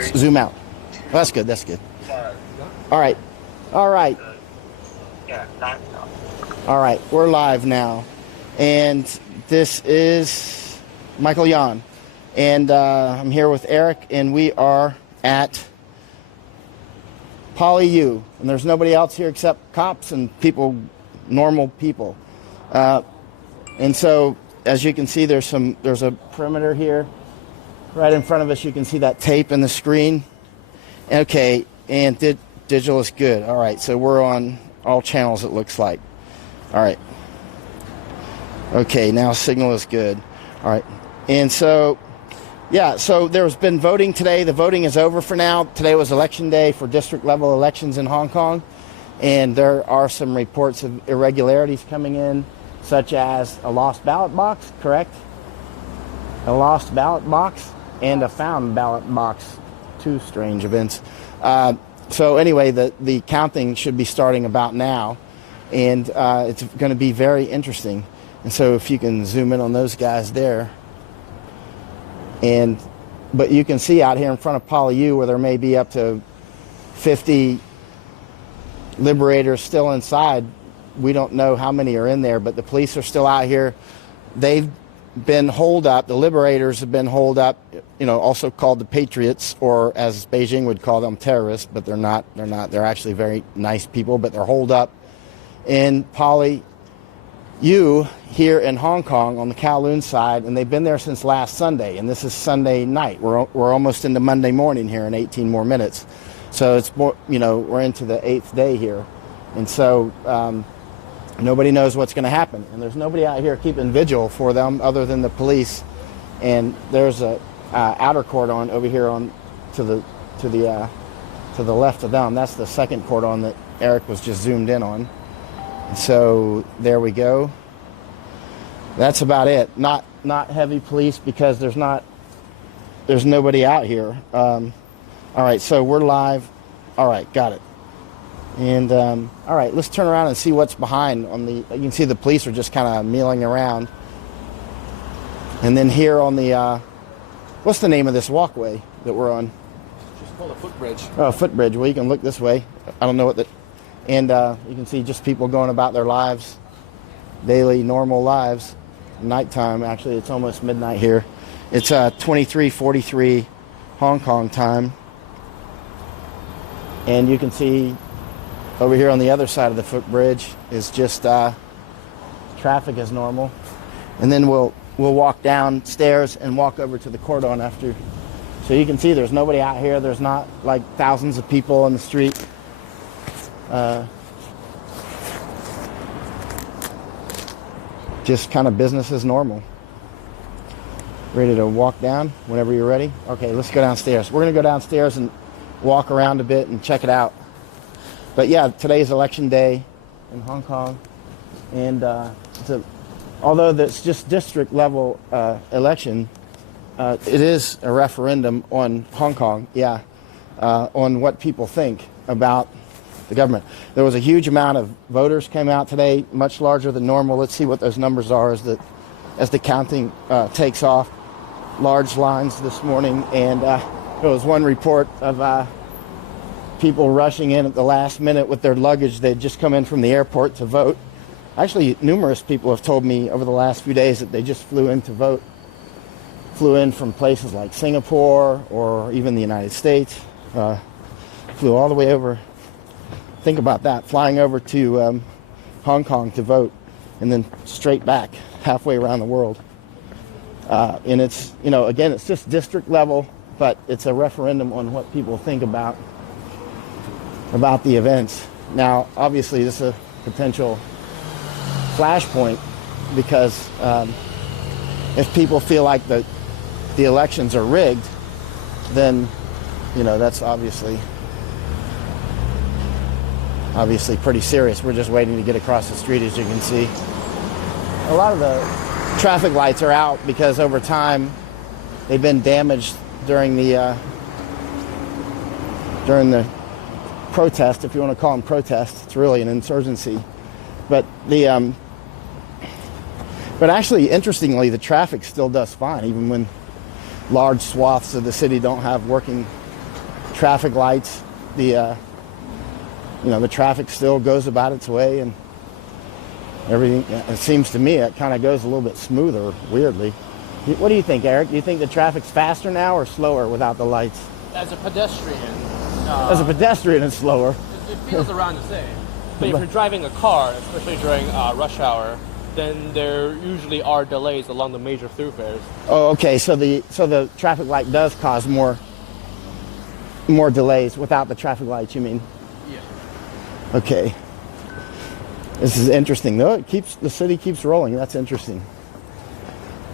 zoom out. Oh, that's good. That's good. All right. All right. All right. We're live now. And this is Michael Yan. And I'm here with Eric, and we are at Poly U. And there's nobody else here except cops and people, normal people. And so, as you can see, there's a perimeter here. Right in front of us, you can see that tape in the screen. Okay, and digital is good. All right, so we're on all channels, it looks like. All right. Okay, now signal is good. All right. And so, yeah, so there's been voting today. The voting is over for now. Today was election day for district-level elections in Hong Kong. And there are some reports of irregularities coming in, such as a lost ballot box, correct? A lost ballot box and a found ballot box. Two strange events. So anyway, the counting should be starting about now, and it's going to be very interesting. And so if you can zoom in on those guys there, but you can see out here in front of Poly U where there may be up to 50 liberators still inside. We don't know how many are in there, but the police are still out here. They've been holed up. The liberators have been holed up, also called the Patriots, or as Beijing would call them, terrorists, but they're not. They're actually very nice people, but they're holed up in Poly U here in Hong Kong on the Kowloon side, and they've been there since last Sunday, and this is Sunday night. We're almost into Monday morning here in 18 more minutes. So it's more, we're into the 8th day here. And so nobody knows what's going to happen, and there's nobody out here keeping vigil for them other than the police. And there's a outer cordon over here to the left of them. That's the second cordon that Eric was just zoomed in on. And so there we go. That's about it. Not heavy police because there's nobody out here. All right, so we're live. All right, got it. And all right, let's turn around and see what's behind. You can see the police are just kind of milling around. And then here on the what's the name of this walkway that we're on? Just called a footbridge. Oh, a footbridge. Well, you can look this way. I don't know what and you can see just people going about their lives, daily normal lives. Nighttime, actually, it's almost midnight here. It's 23:43 Hong Kong time. And you can see over here on the other side of the footbridge is just traffic as normal. And then we'll walk downstairs and walk over to the cordon after. So you can see there's nobody out here. There's not like thousands of people on the street. Just kind of business as normal. Ready to walk down whenever you're ready? Okay, let's go downstairs. We're going to go downstairs and walk around a bit and check it out. But yeah, today's election day in Hong Kong, and although it's just district level election, it is a referendum on Hong Kong, on what people think about the government. There was a huge amount of voters came out today, much larger than normal. Let's see what those numbers are as the counting takes off. Large lines this morning, and there was one report of people rushing in at the last minute with their luggage. They'd just come in from the airport to vote. Actually, numerous people have told me over the last few days that they just flew in to vote. Flew in from places like Singapore or even the United States. Flew all the way over. Think about that, flying over to Hong Kong to vote and then straight back halfway around the world. And it's, again, it's just district level, but it's a referendum on what people think about the events. Now, obviously, this is a potential flashpoint because if people feel like the elections are rigged, then, that's obviously pretty serious. We're just waiting to get across the street, as you can see. A lot of the traffic lights are out because over time they've been damaged during the protest, if you want to call them protests. It's really an insurgency. But actually, interestingly, the traffic still does fine, even when large swaths of the city don't have working traffic lights, the traffic still goes about its way, and everything. It seems to me it kind of goes a little bit smoother. Weirdly, what do you think, Eric? Do you think the traffic's faster now or slower without the lights? As a pedestrian, It's slower. it feels around the same. But if you're driving a car, especially during rush hour, then there usually are delays along the major thoroughfares. Oh, okay. So the traffic light does cause more delays without the traffic lights. You mean? Yeah. Okay. This is interesting, though. The city keeps rolling. That's interesting.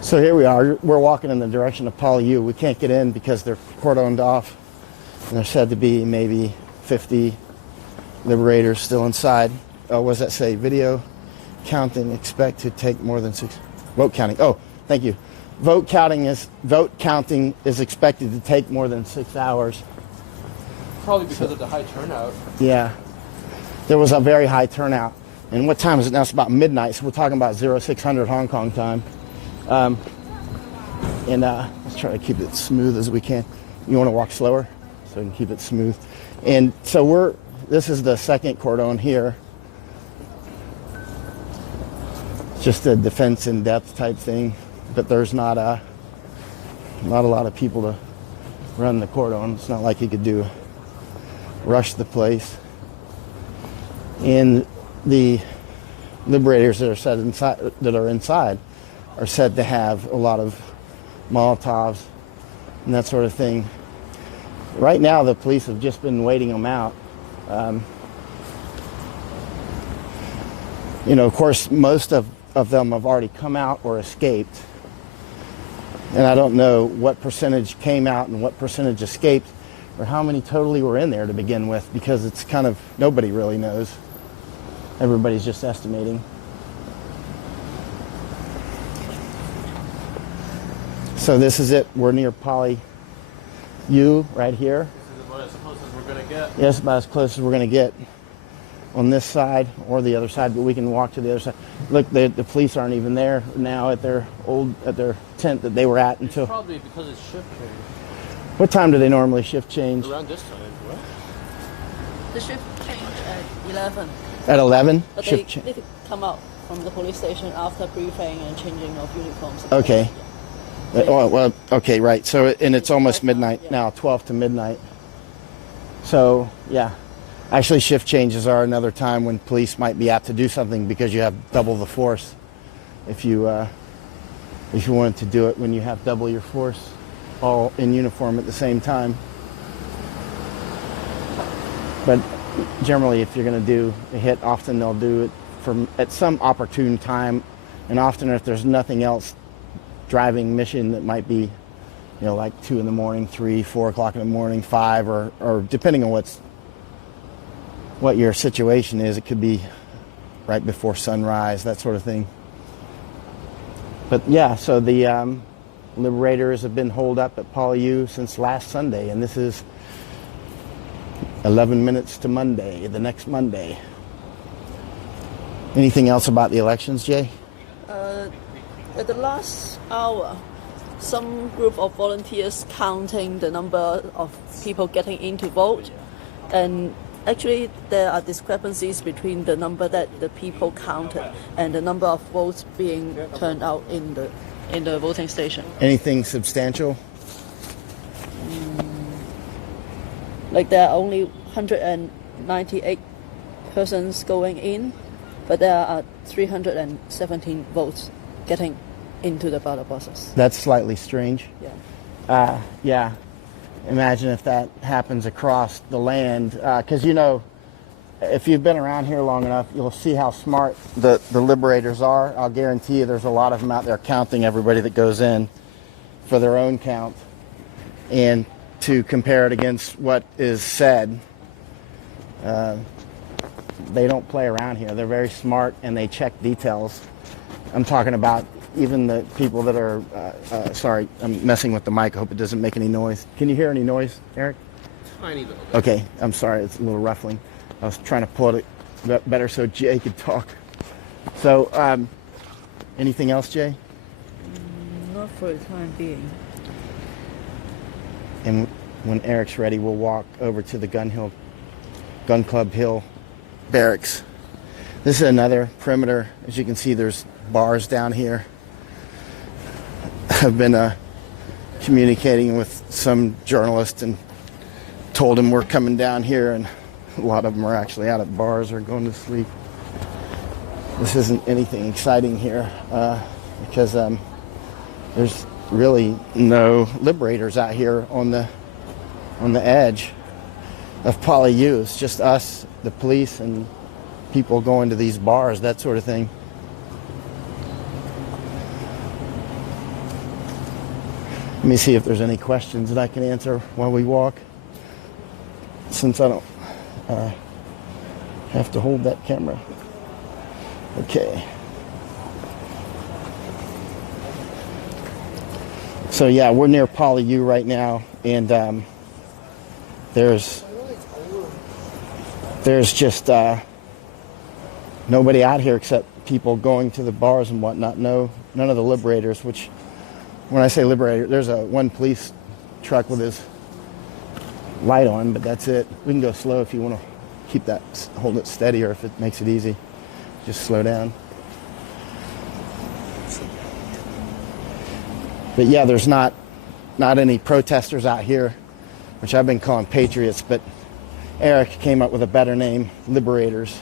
So here we are. We're walking in the direction of Paul U. We can't get in because they're cordoned off, and there's said to be maybe 50 liberators still inside. Oh, what does that say? Video counting expect to take more than 6. Vote counting. Oh, thank you. Vote counting is expected to take more than 6 hours. Probably because of the high turnout. Yeah, there was a very high turnout. And what time is it now? It's about midnight, so we're talking about 0600 Hong Kong time. Let's try to keep it smooth as we can. You want to walk slower so we can keep it smooth. And so this is the second cordon here. It's just a defense in depth type thing, but there's not a lot of people to run the cordon. It's not like you could rush the place. And the liberators that are inside are said to have a lot of Molotovs and that sort of thing. Right now, the police have just been waiting them out. Of course, most of them have already come out or escaped. And I don't know what percentage came out and what percentage escaped, or how many totally were in there to begin with, because it's kind of, nobody really knows. Everybody's just estimating. So this is it. We're near Poly U right here. This is about as close as we're going to get. Yes, about as close as we're going to get on this side or the other side, but we can walk to the other side. Look, the police aren't even there now at their tent that they were at until. It's probably because it's shift change. What time do they normally shift change? Around this time, right? The shift changed at 11. At 11? But Shift they could come out from the police station after briefing and changing of uniforms. Okay. Yeah. Well, okay, right. So, and it's almost midnight now, 12 to midnight. So, yeah. Actually, shift changes are another time when police might be apt to do something because you have double the force. If you wanted to do it when you have double your force, all in uniform at the same time. But generally, if you're going to do a hit, often they'll do it at some opportune time, and often if there's nothing else driving mission that might be, like 2 in the morning, 3, 4 o'clock in the morning, 5, or depending on what your situation is, it could be right before sunrise, that sort of thing. But yeah, so the liberators have been holed up at Poly U since last Sunday, and this is 11 minutes to Monday, the next Monday. Anything else about the elections, Jay? At the last hour, some group of volunteers counting the number of people getting in to vote, and actually there are discrepancies between the number that the people counted and the number of votes being turned out in the voting station. Anything substantial? Like there are only 198 persons going in, but there are 317 votes getting into the ballot boxes. That's slightly strange. Yeah. Yeah. Imagine if that happens across the land, because if you've been around here long enough, you'll see how smart the liberators are. I'll guarantee you there's a lot of them out there counting everybody that goes in for their own count, and to compare it against what is said. They don't play around here. They're very smart and they check details. I'm talking about even the people that are, sorry, I'm messing with the mic. I hope it doesn't make any noise. Can you hear any noise, Eric? Tiny little. Okay, I'm sorry. It's a little ruffling. I was trying to pull it better so Jay could talk. So, anything else, Jay? Not for the time being. And when Eric's ready, we'll walk over to the Gun Club Hill barracks. This is another perimeter. As you can see, there's bars down here. I've been communicating with some journalist and told him we're coming down here, and a lot of them are actually out at bars or going to sleep. This isn't anything exciting here because there's really no liberators out here on the edge of Poly U. It's just us, the police, and people going to these bars, that sort of thing. Let me see if there's any questions that I can answer while we walk, since I don't have to hold that camera. Okay. So yeah, we're near Poly U right now, and there's just nobody out here except people going to the bars and whatnot. None of the liberators, which, when I say liberator, there's one police truck with his light on, but that's it. We can go slow if you want to keep that, hold it steady, or if it makes it easy, just slow down. But yeah, there's not any protesters out here, which I've been calling patriots, but Eric came up with a better name, liberators.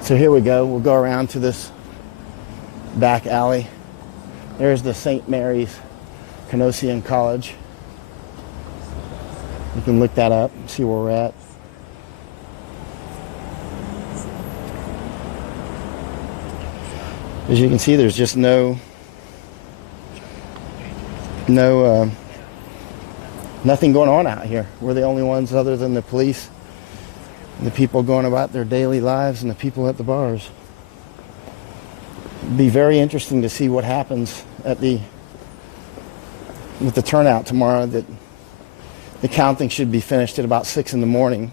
So here we go. We'll go around to this back alley. There's the St. Mary's Canossian College. You can look that up and see where we're at. As you can see, there's just nothing going on out here. We're the only ones, other than the police and the people going about their daily lives and the people at the bars. It'd be very interesting to see what happens with the turnout tomorrow. That the counting should be finished at about 6 in the morning.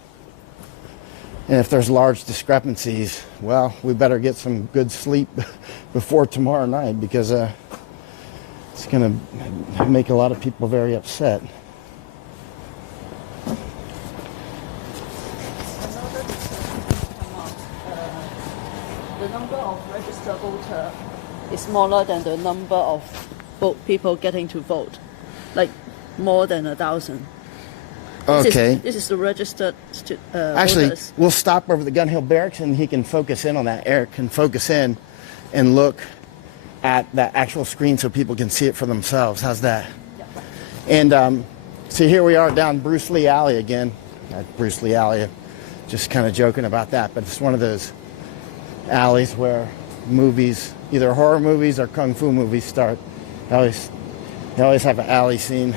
And if there's large discrepancies, well, we better get some good sleep before tomorrow night, because it's going to make a lot of people very upset. The number of registered voters is smaller than the number of people getting to vote, like more than 1,000. Okay. This is the registered Actually, voters. we'll stop over the Gun Hill Barracks and he can focus in on that. Eric can focus in and look at that actual screen so people can see it for themselves. How's that? Yeah. And so here we are down Bruce Lee Alley again. Bruce Lee Alley, just kind of joking about that, but it's one of those alleys where movies, either horror movies or kung fu movies, start. They always have an alley scene.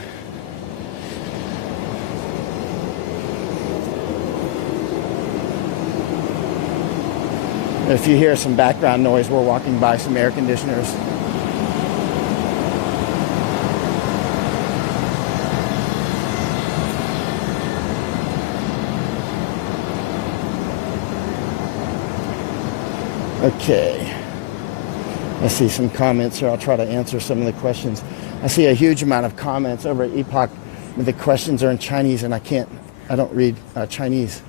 If you hear some background noise, we're walking by some air conditioners. Okay. I see some comments here. I'll try to answer some of the questions. I see a huge amount of comments over at Epoch. The questions are in Chinese, and I don't read Chinese.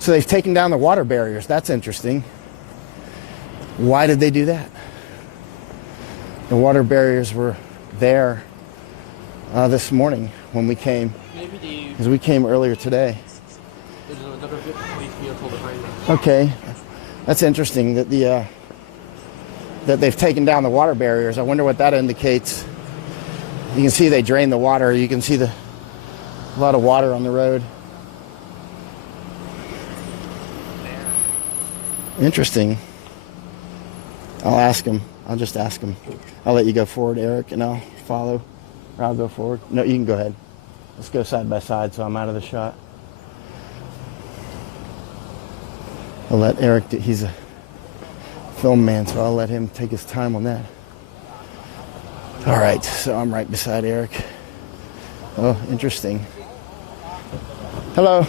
So they've taken down the water barriers. That's interesting. Why did they do that? The water barriers were there this morning when we came, because we came earlier today. There's another police vehicle behind them. Okay, that's interesting that that they've taken down the water barriers. I wonder what that indicates. You can see they drain the water. You can see a lot of water on the road. Interesting. I'll ask him. I'll just ask him. I'll let you go forward, Eric, and I'll follow. Or I'll go forward. No, you can go ahead. Let's go side by side so I'm out of the shot. I'll let Eric, he's a film man, so I'll let him take his time on that. All right, so I'm right beside Eric. Oh, interesting. Hello.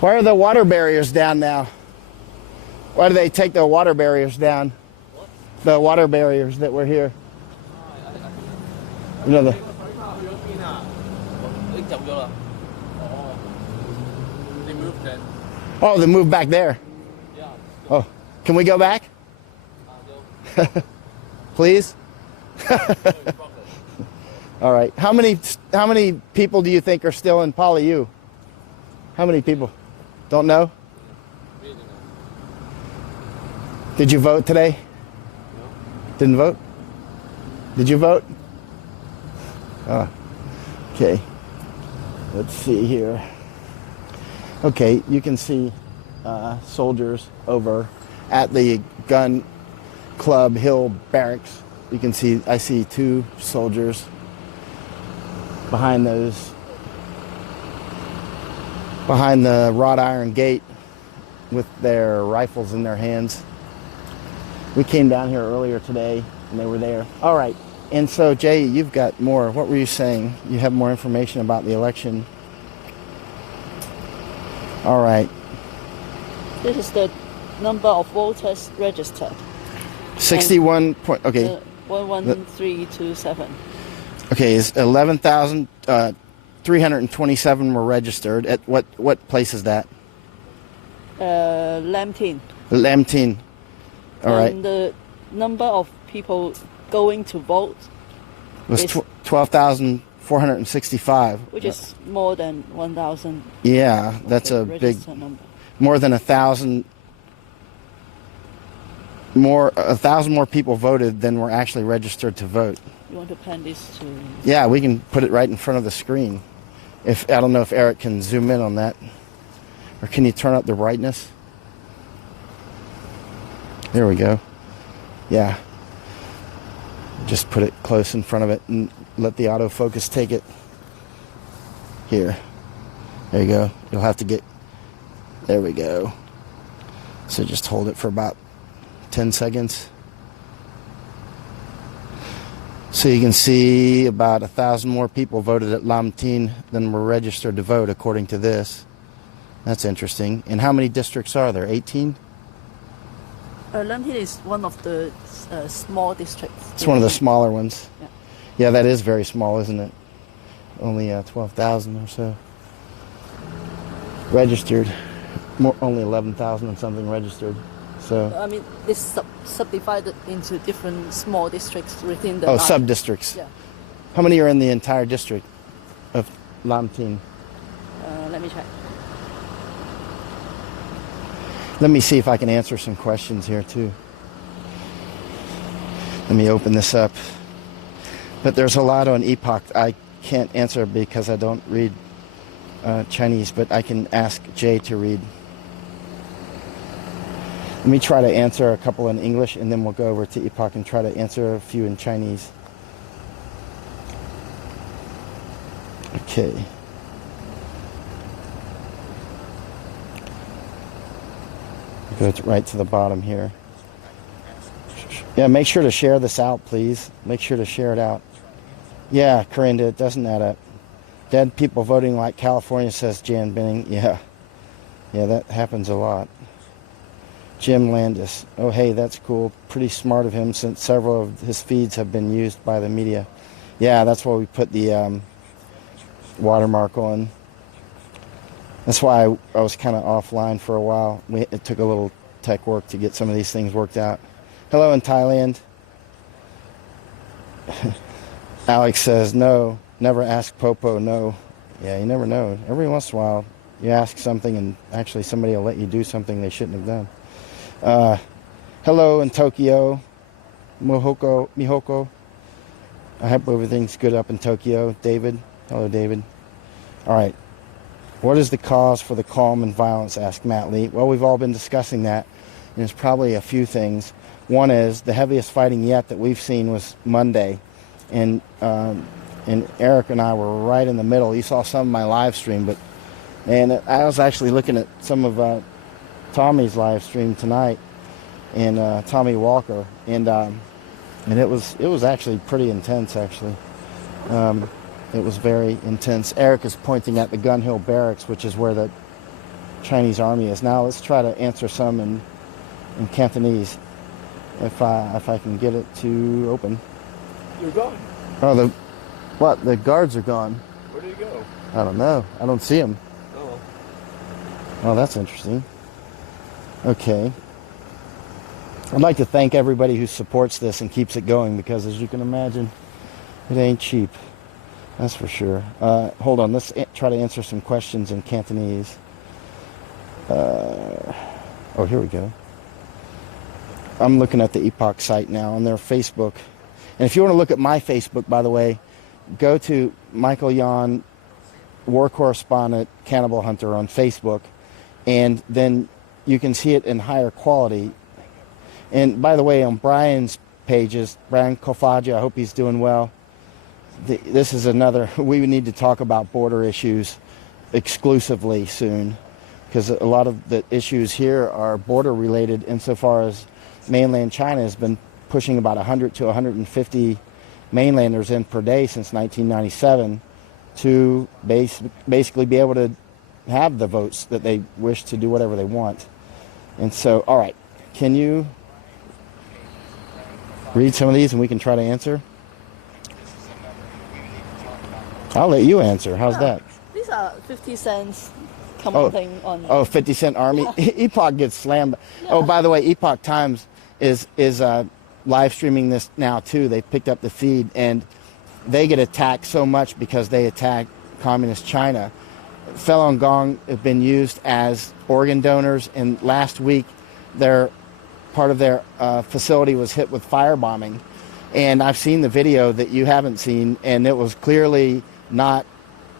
Why are the water barriers down now? Why do they take the water barriers down? What? The water barriers that were here. You know the. They moved it. Oh, they moved back there. Yeah. Oh, can we go back? Please. All right. How many people do you think are still in Poly U? How many people? Don't know? Did you vote today? No. Didn't vote? Did you vote? Oh, okay. Let's see here. Okay, you can see soldiers over at the Gun Club Hill Barracks. You can see, I see 2 soldiers behind those, behind the wrought iron gate with their rifles in their hands. We came down here earlier today and they were there. All right. And so, Jay, you've got more. What were you saying? You have more information about the election. All right. This is the number of voters registered. 61 point. Okay. 11327. Okay. Is 11,327 were registered at what place is that? Lamtin. Lamtin. All right. And the number of people going to vote was 12,465. Which is more than 1,000. Yeah, that's a big, number. more than 1,000. More 1,000 more people voted than were actually registered to vote. You want to pan this to? Yeah, we can put it right in front of the screen. If I don't know if Eric can zoom in on that, or can you turn up the brightness? There we go. Yeah. Just put it close in front of it and let the autofocus take it. Here. There you go. You'll have to get... There we go. So just hold it for about 10 seconds. So you can see about 1,000 more people voted at Lamtin than were registered to vote, according to this. That's interesting. And how many districts are there? 18? Lamtin is one of the small districts. It's one of the smaller ones. Yeah. Yeah, that is very small, isn't it? Only 12,000 or so registered. Only 11,000 and something registered. So. I mean, it's subdivided into different small districts within the. Oh, line. sub-districts. Yeah. How many are in the entire district of Lamtin? Let me check. Let me see if I can answer some questions here too. Let me open this up. But there's a lot on Epoch I can't answer because I don't read Chinese, but I can ask Jay to read. Let me try to answer a couple in English and then we'll go over to Epoch and try to answer a few in Chinese. Okay. Go right to the bottom here. Yeah, make sure to share this out, please. Make sure to share it out. Yeah, Corinda, it doesn't add up. Dead people voting like California, says Jan Benning. Yeah. Yeah, that happens a lot. Jim Landis. Oh, hey, that's cool. Pretty smart of him since several of his feeds have been used by the media. Yeah, that's why we put the watermark on. That's why I was kind of offline for a while. It took a little tech work to get some of these things worked out. Hello in Thailand. Alex says, no, never ask Popo, no. Yeah, you never know. Every once in a while, you ask something and actually somebody will let you do something they shouldn't have done. Hello in Tokyo. Mihoko. I hope everything's good up in Tokyo. David. Hello, David. All right. What is the cause for the calm and violence, asked Matt Lee. Well, we've all been discussing that, and there's probably a few things. One is the heaviest fighting yet that we've seen was Monday, and Eric and I were right in the middle. You saw some of my live stream, and I was actually looking at some of Tommy's live stream tonight, and Tommy Walker, and it was actually pretty intense, actually. It was very intense. Eric is pointing at the Gun Hill Barracks, which is where the Chinese army is. Now let's try to answer some in in Cantonese. If I can get it to open. You're gone. Oh, the guards are gone. Where did he go? I don't know. I don't see them. Oh. Oh, that's interesting. Okay. I'd like to thank everybody who supports this and keeps it going, because as you can imagine, it ain't cheap. That's for sure. Hold on. Let's try to answer some questions in Cantonese. Oh, here we go. I'm looking at the Epoch site now on their Facebook. And if you want to look at my Facebook, by the way, go to Michael Yan, War Correspondent, Cannibal Hunter on Facebook, and then you can see it in higher quality. And by the way, on Brian's pages, Brian Kofaja, I hope he's doing well. This is another, we need to talk about border issues exclusively soon, because a lot of the issues here are border related insofar as mainland China has been pushing about 100 to 150 mainlanders in per day since 1997 to basically be able to have the votes that they wish to do whatever they want. And so, all right, can you read some of these and we can try to answer? I'll let you answer. How's that? These are 50 cents commenting on. Oh, 50 Cent Army. Epoch gets slammed. Yeah. Oh, by the way, Epoch Times is live streaming this now too. They picked up the feed, and they get attacked so much because they attack communist China. Falun Gong have been used as organ donors, and last week part of their facility was hit with firebombing. And I've seen the video that you haven't seen, and it was clearly not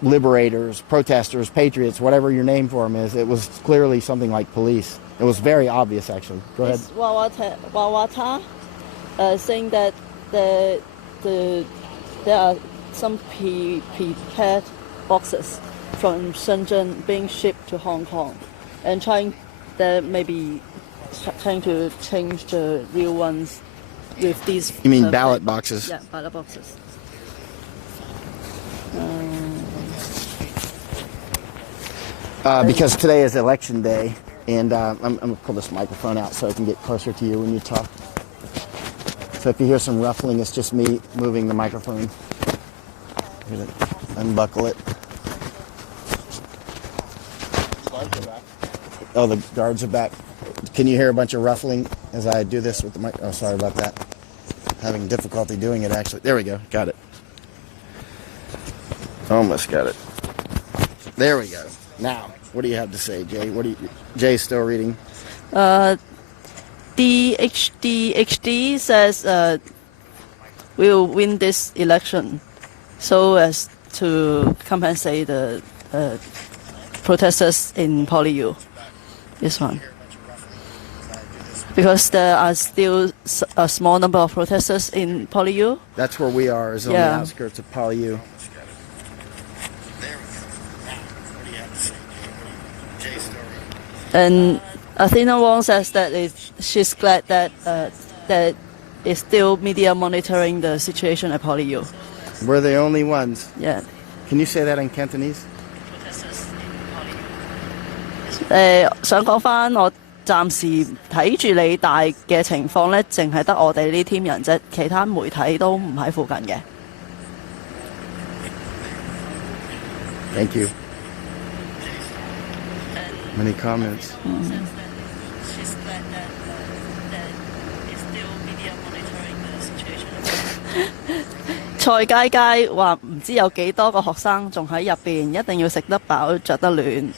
liberators, protesters, patriots, whatever your name for them is. It was clearly something like police. It was very obvious, actually. Go ahead. It's Wawata saying that there are some prepared boxes from Shenzhen being shipped to Hong Kong, and trying to change the real ones with these. You mean ballot boxes? Yeah, ballot boxes. Because today is election day, and I'm going to pull this microphone out so I can get closer to you when you talk. So if you hear some ruffling, it's just me moving the microphone. Unbuckle it. Oh, the guards are back. Can you hear a bunch of ruffling as I do this with the mic? Oh, sorry about that. Having difficulty doing it, actually. There we go. Got it. Almost got it. There we go. Now, what do you have to say, Jay? Jay's still reading. DHD says we'll win this election so as to compensate the protesters in PolyU. This one. Because there are still a small number of protesters in PolyU. That's where we are, is on the outskirts of PolyU. And Athena Wong says that she's glad that that is still media monitoring the situation at PolyU. We're the only ones. Yeah. Can you say that in Cantonese? 想講返我暫時睇住你大嘅情況咧，淨係得我哋呢 team 人啫，其他媒體都唔喺附近嘅。Thank you. Many comments. She's glad that is still media monitoring the situation. 蔡佳佳話唔知有幾多個學生仲喺入邊，一定要食得飽、着得暖。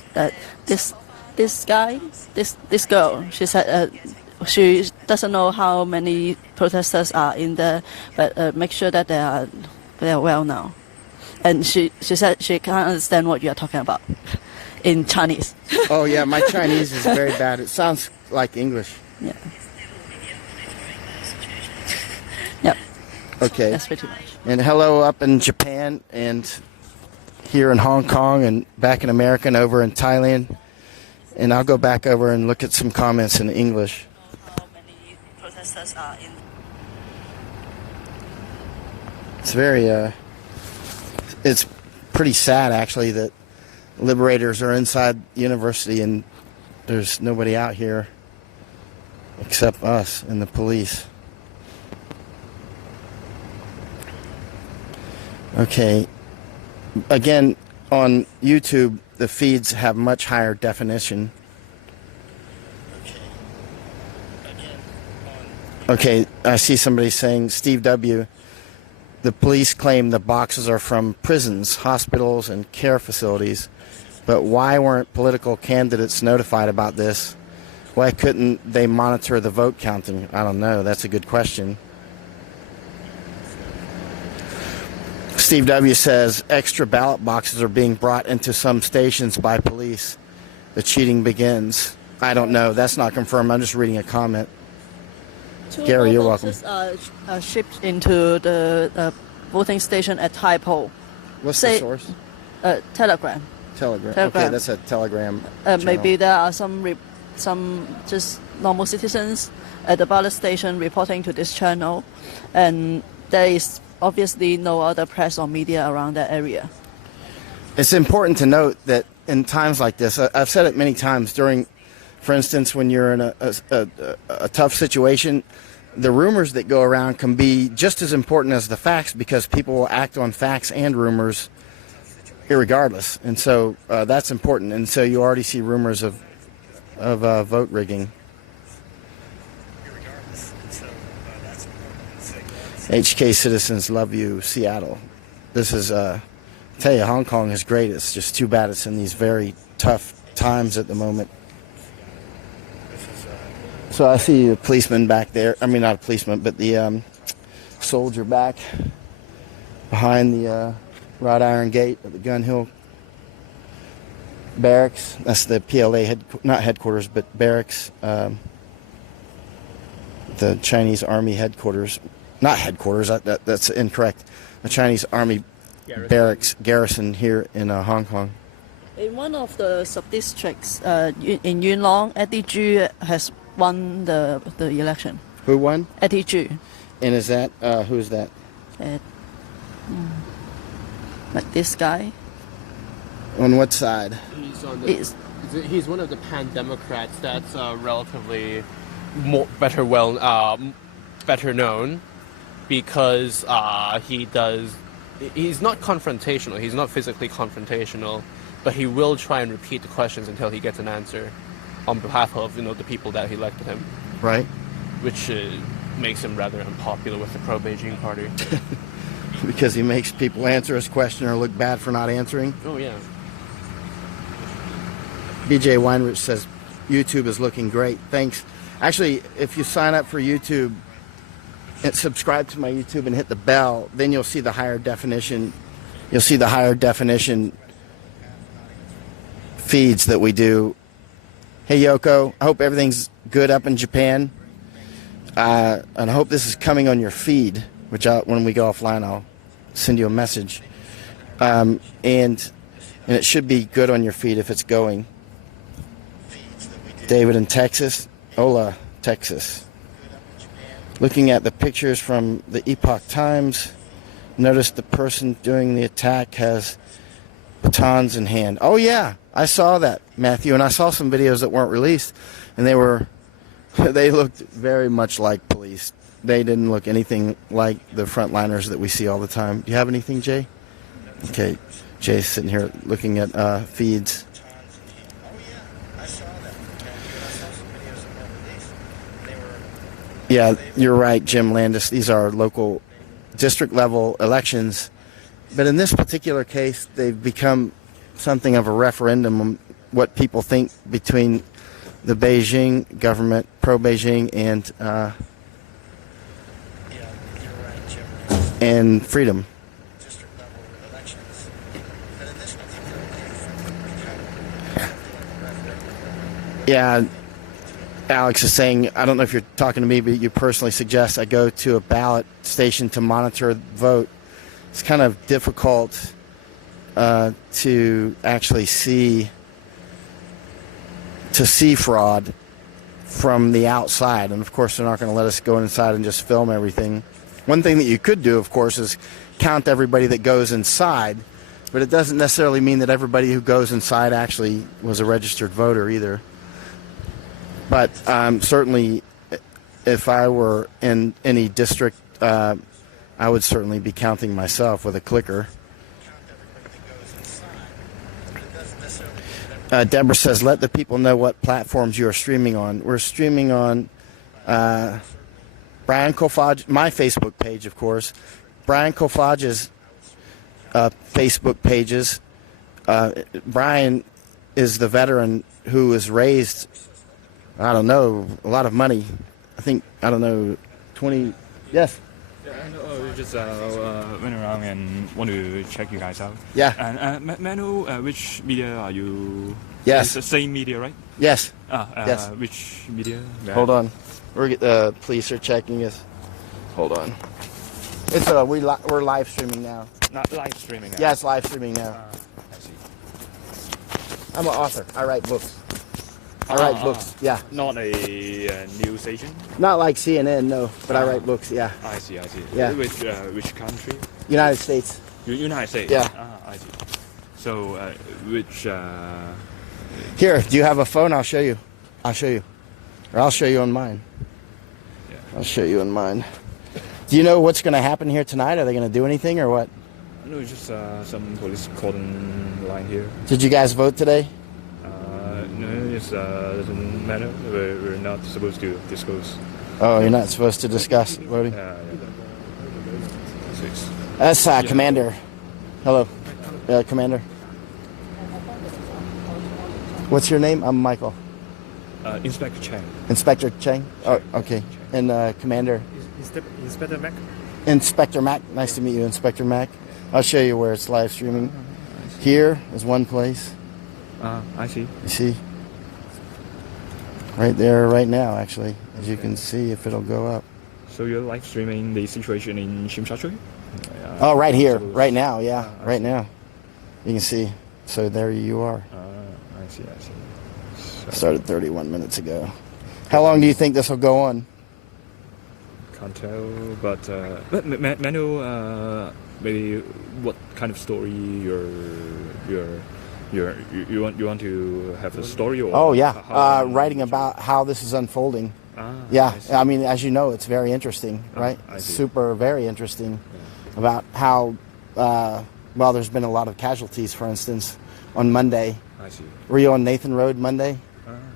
This girl, she said she doesn't know how many protesters are in there, but make sure that they are well now. And she said she can't understand what you are talking about in Chinese. Oh yeah, my Chinese is very bad. It sounds like English. Yeah. Yep. Okay. That's pretty much. And hello up in Japan and here in Hong Kong and back in America and over in Thailand. And I'll go back over and look at some comments in English. How many protesters are in? It's it's pretty sad actually that liberators are inside the university and there's nobody out here. except us and the police. Okay. Again, on YouTube, the feeds have much higher definition. Okay, I see somebody saying, Steve W., the police claim the boxes are from prisons, hospitals, and care facilities. But why weren't political candidates notified about this? Why couldn't they monitor the vote counting? I don't know. That's a good question. Steve W. says extra ballot boxes are being brought into some stations by police. The cheating begins. I don't know. That's not confirmed. I'm just reading a comment. Gary, you're welcome. Are shipped into the voting station at Tai Po. What's the source? Telegram. Telegram. Telegram. Okay, that's a Telegram. Maybe there are some just normal citizens at the ballot station reporting to this channel, and there is obviously no other press or media around that area. It's important to note that in times like this, I've said it many times during, for instance, when you're in a tough situation, the rumors that go around can be just as important as the facts, because people will act on facts and rumors irregardless. And so that's important. And so you already see rumors of vote rigging. HK citizens love you, Seattle. This is, I tell you, Hong Kong is great. It's just too bad it's in these very tough times at the moment. So I see a policeman back there. I mean, not a policeman, but the soldier back behind the wrought iron gate at the Gun Hill barracks. That's the PLA, not headquarters, but barracks. The Chinese Army headquarters. Not headquarters, that's incorrect. The Chinese Army barracks garrison here in Hong Kong. In one of the sub-districts in Yuen Long, Eddie Zhu has won the election. Who won? Eddie Zhu. And is that, who's that? Like this guy. On what side? He's one of the pan-Democrats that's relatively better known, because he's not confrontational. He's not physically confrontational, but he will try and repeat the questions until he gets an answer on behalf of the people that elected him. Right. Which makes him rather unpopular with the pro-Beijing party. Because he makes people answer his question or look bad for not answering? Oh, yeah. BJ Weinrich says, YouTube is looking great. Thanks. Actually, if you sign up for YouTube and subscribe to my YouTube and hit the bell, then you'll see the higher definition. You'll see the higher definition feeds that we do. Hey, Yoko, I hope everything's good up in Japan. And I hope this is coming on your feed, which when we go offline, I'll send you a message. And it should be good on your feed if it's going. David in Texas. Hola, Texas. Looking at the pictures from the Epoch Times, notice the person doing the attack has batons in hand. Oh yeah, I saw that, Matthew, and I saw some videos that weren't released, and they looked very much like police. They didn't look anything like the frontliners that we see all the time. Do you have anything, Jay? Okay, Jay's sitting here looking at feeds. Yeah, you're right, Jim Landis. These are local district-level elections. But in this particular case, they've become something of a referendum on what people think between the Beijing government, pro-Beijing, and freedom. Yeah. Alex is saying, I don't know if you're talking to me, but you personally suggest I go to a ballot station to monitor the vote. It's kind of difficult to actually see fraud from the outside. And, of course, they're not going to let us go inside and just film everything. One thing that you could do, of course, is count everybody that goes inside. But it doesn't necessarily mean that everybody who goes inside actually was a registered voter either. But certainly if I were in any district, I would certainly be counting myself with a clicker. Deborah says, let the people know what platforms you are streaming on. We're streaming on Brian Kofage, my Facebook page, of course, Brian Kofage's Facebook pages. Brian is the veteran who was raised, I don't know, a lot of money. I think, I don't know, 20, yes. Yeah, we just went around and want to check you guys out. Yeah. And may I know which media are you? Yes. It's the same media, right? Yes. Yes. Which media? Hold on. We're police are checking us. Hold on. It's we're live streaming now. Not live streaming. Yeah, it's live streaming now. I see. I'm an author. I write books. I write books. Yeah. Not a news agent. Not like CNN, no, but I write books. Yeah. I see. Yeah. Which country? United States. United States. Yeah. I see. So which? Here, do you have a phone? I'll show you. Or I'll show you on mine. Yeah. I'll show you on mine. Do you know what's going to happen here tonight? Are they going to do anything or what? No, it's just some police cordon line here. Did you guys vote today? No, it doesn't matter. We're not supposed to disclose. Oh, you're not supposed to discuss voting? Yeah. That's Commander. Hello, Commander. What's your name? I'm Michael. Inspector Chang. Inspector Chang? Oh, okay. And Commander? Inspector Mac. Inspector Mac. Nice to meet you, Inspector Mac. I'll show you where it's live streaming. Here is one place. I see. You see? Right there, right now, actually. As you can see, if it'll go up. So you're live streaming the situation in Tsim Sha Tsui? Oh, right here. Right now, yeah. Right now. You can see. So there you are. I see. So Started 31 minutes ago. How long do you think this will go on? can't tell, but may I know maybe what kind of story you want to have a story or? Oh yeah, writing about how this is unfolding. Yeah, I mean, as you know, it's very interesting, right? Super, very interesting about how well, there's been a lot of casualties. For instance, on Monday. I see. Were you on Nathan Road Monday?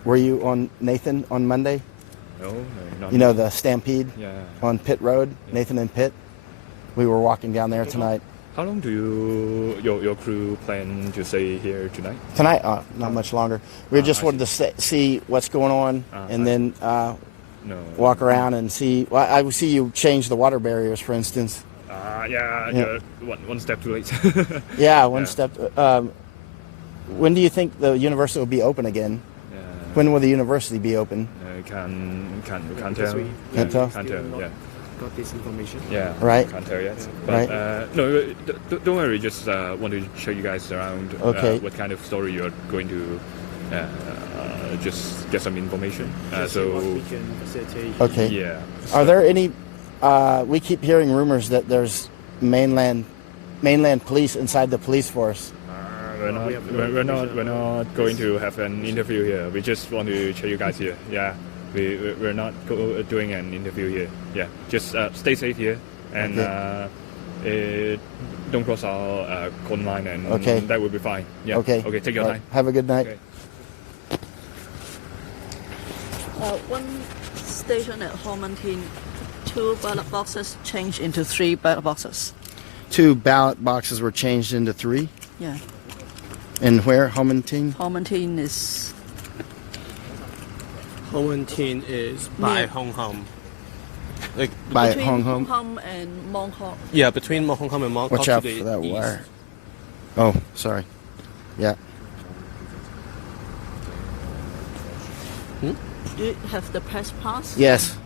Were you on Nathan on Monday? No, not. You know the Stampede on Pitt Road, Yeah. Nathan and Pitt. We were walking down there tonight. How long do your crew plan to stay here tonight? Tonight, not much longer. We just wanted to see what's going on, and then walk around and see. Well, I see you change the water barriers, for instance. One step too late. Yeah, one step. When do you think the university will be open again? When will the university be open? Can't tell. Can't tell? Can't tell. Yeah. Got this information. Yeah. Right. Can't tell yet. But no, don't worry. Just want to show you guys around. Okay. What kind of story you're going to just get some information. We can facilitate. Okay. Yeah. Are there any? We keep hearing rumors that there's mainland police inside the police force. We're not going to have an interview here. We just want to show you guys here. Yeah, we're not doing an interview here. Yeah, just stay safe here and don't cross our cone line, and that will be fine. Yeah. Okay. Okay. Take your time. Have a good night. Okay. One station at Homantin, 2 ballot boxes changed into 3 ballot boxes. 2 ballot boxes were changed into 3. Yeah. And where? Homantin? Homantin is Homantin is by Near- Hong Kong. Like By between Hong Hong Kong? Kong and Mong Kok. yeah, between Hong Kong and Mong Kok. Watch out to the for that east. wire. Oh, sorry. Yeah. Do you have the press pass? Yes.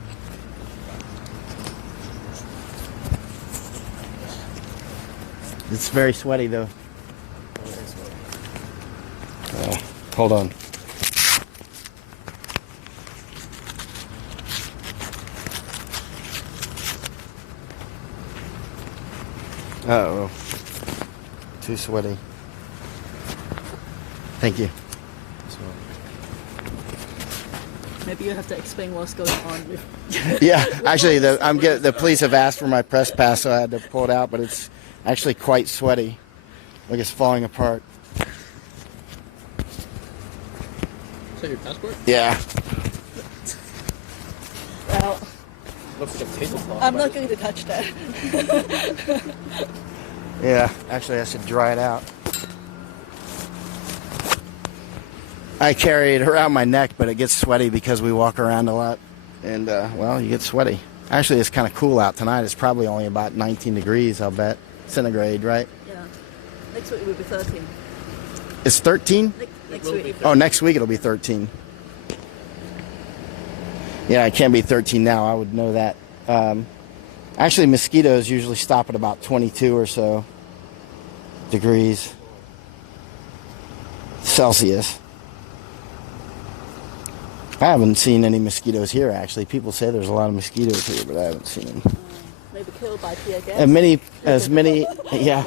It's very sweaty though. Hold on. Uh-oh. Too sweaty. Thank you. Maybe you have to explain what's going on with. Yeah, actually, the police have asked for my press pass, so I had to pull it out. But it's actually quite sweaty. Like it's falling apart. Is that your passport? Yeah. Well, Looks like a tablecloth. I'm not going to touch that. Yeah, actually, I should dry it out. I carry it around my neck, but it gets sweaty because we walk around a lot. And, well, you get sweaty. Actually, it's kind of cool out tonight. It's probably only about 19 degrees, I'll bet. Centigrade, right? Yeah. Next week it will be 13. It's 13? Next week. Oh, next week it'll be 13. Yeah, it can't be 13 now. I would know that. Actually, mosquitoes usually stop at about 22 or so degrees Celsius. I haven't seen any mosquitoes here, actually. People say there's a lot of mosquitoes here, but I haven't seen them. Maybe killed by tear gas.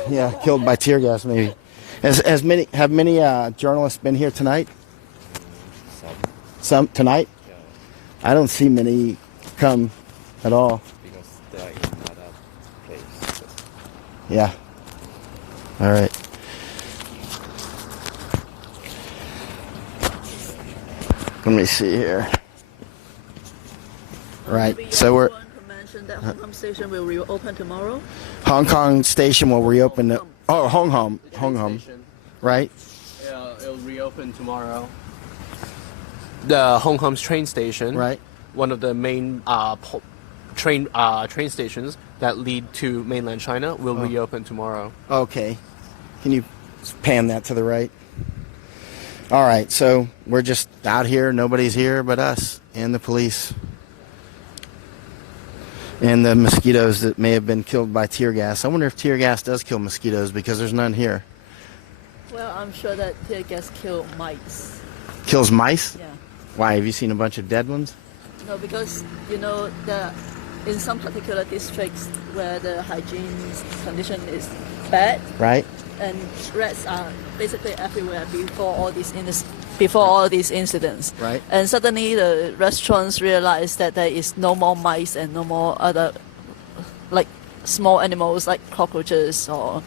Yeah, killed by tear gas, maybe. Have many journalists been here tonight? Some tonight? I don't see many come at all. Because they are in another place. Yeah. All right. Let me see here. Right. Maybe So we're you want to mention that Hong Kong station will reopen tomorrow. Hong Kong station will reopen. Hong Kong. Station. Right. It'll reopen tomorrow. The Hong Kong's train station, Right. one of the main train stations that lead to mainland China, will reopen tomorrow. Okay. Can you pan that to the right? All right. So we're just out here. Nobody's here but us and the police. And the mosquitoes that may have been killed by tear gas. I wonder if tear gas does kill mosquitoes because there's none here. Well, I'm sure that tear gas kill mice. Kills mice? Yeah. Why? Have you seen a bunch of dead ones? No, because in some particular districts where the hygiene condition is bad, Right? and rats are basically everywhere before all these incidents. Right. And suddenly the restaurants realize that there is no more mice and no more other like small animals like cockroaches or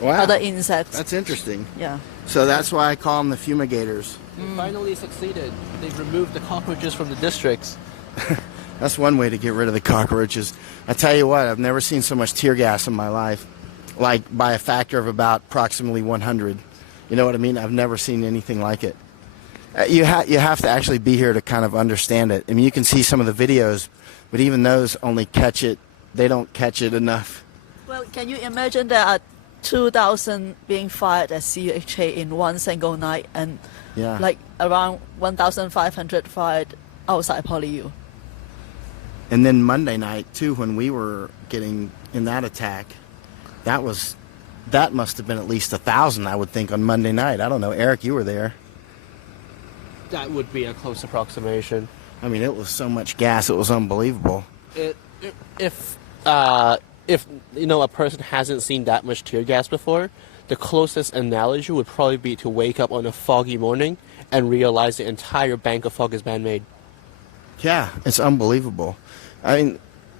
Wow. other insects. That's interesting. Yeah. So that's why I call them the fumigators. They finally succeeded. They've removed the cockroaches from the districts. That's one way to get rid of the cockroaches. I tell you what, I've never seen so much tear gas in my life, like by a factor of about approximately 100. You know what I mean? I've never seen anything like it. You have to actually be here to kind of understand it. I mean, you can see some of the videos, but even those only catch it. They don't catch it enough. Well, can you imagine there are 2,000 being fired at CUHA in one single night and Yeah. like around 1,500 fired outside PolyU? And then Monday night too, when we were getting in that attack, that must have been at least 1,000, I would think, on Monday night. I don't know, Eric, you were there. That would be a close approximation. I mean, it was so much gas, it was unbelievable. If you know a person hasn't seen that much tear gas before, the closest analogy would probably be to wake up on a foggy morning and realize the entire bank of fog is man-made. Yeah, it's unbelievable. I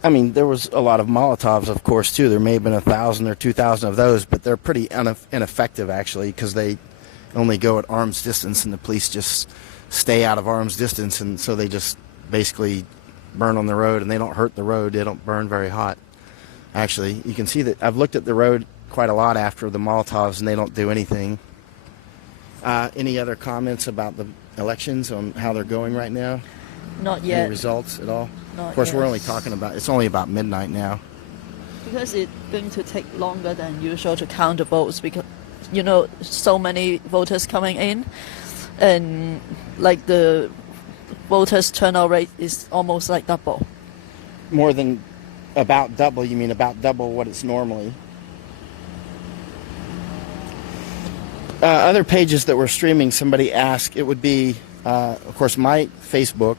mean, there was a lot of Molotovs, of course, too. There may have been 1,000 or 2,000 of those, but they're pretty ineffective, actually, because they only go at arm's distance, and the police just stay out of arm's distance, and so they just basically burn on the road, and they don't hurt the road. They don't burn very hot. Actually, you can see that I've looked at the road quite a lot after the Molotovs, and they don't do anything. Any other comments about the elections on how they're going right now? Not Any yet. results at all? Not Of course, yet. we're only talking about, it's only about midnight now. Because it's going to take longer than usual to count the votes because, so many voters coming in and like the voters turnout rate is almost like double. More than about double, you mean about double what it's normally? Other pages that we're streaming, somebody asked, it would be, of course, my Facebook,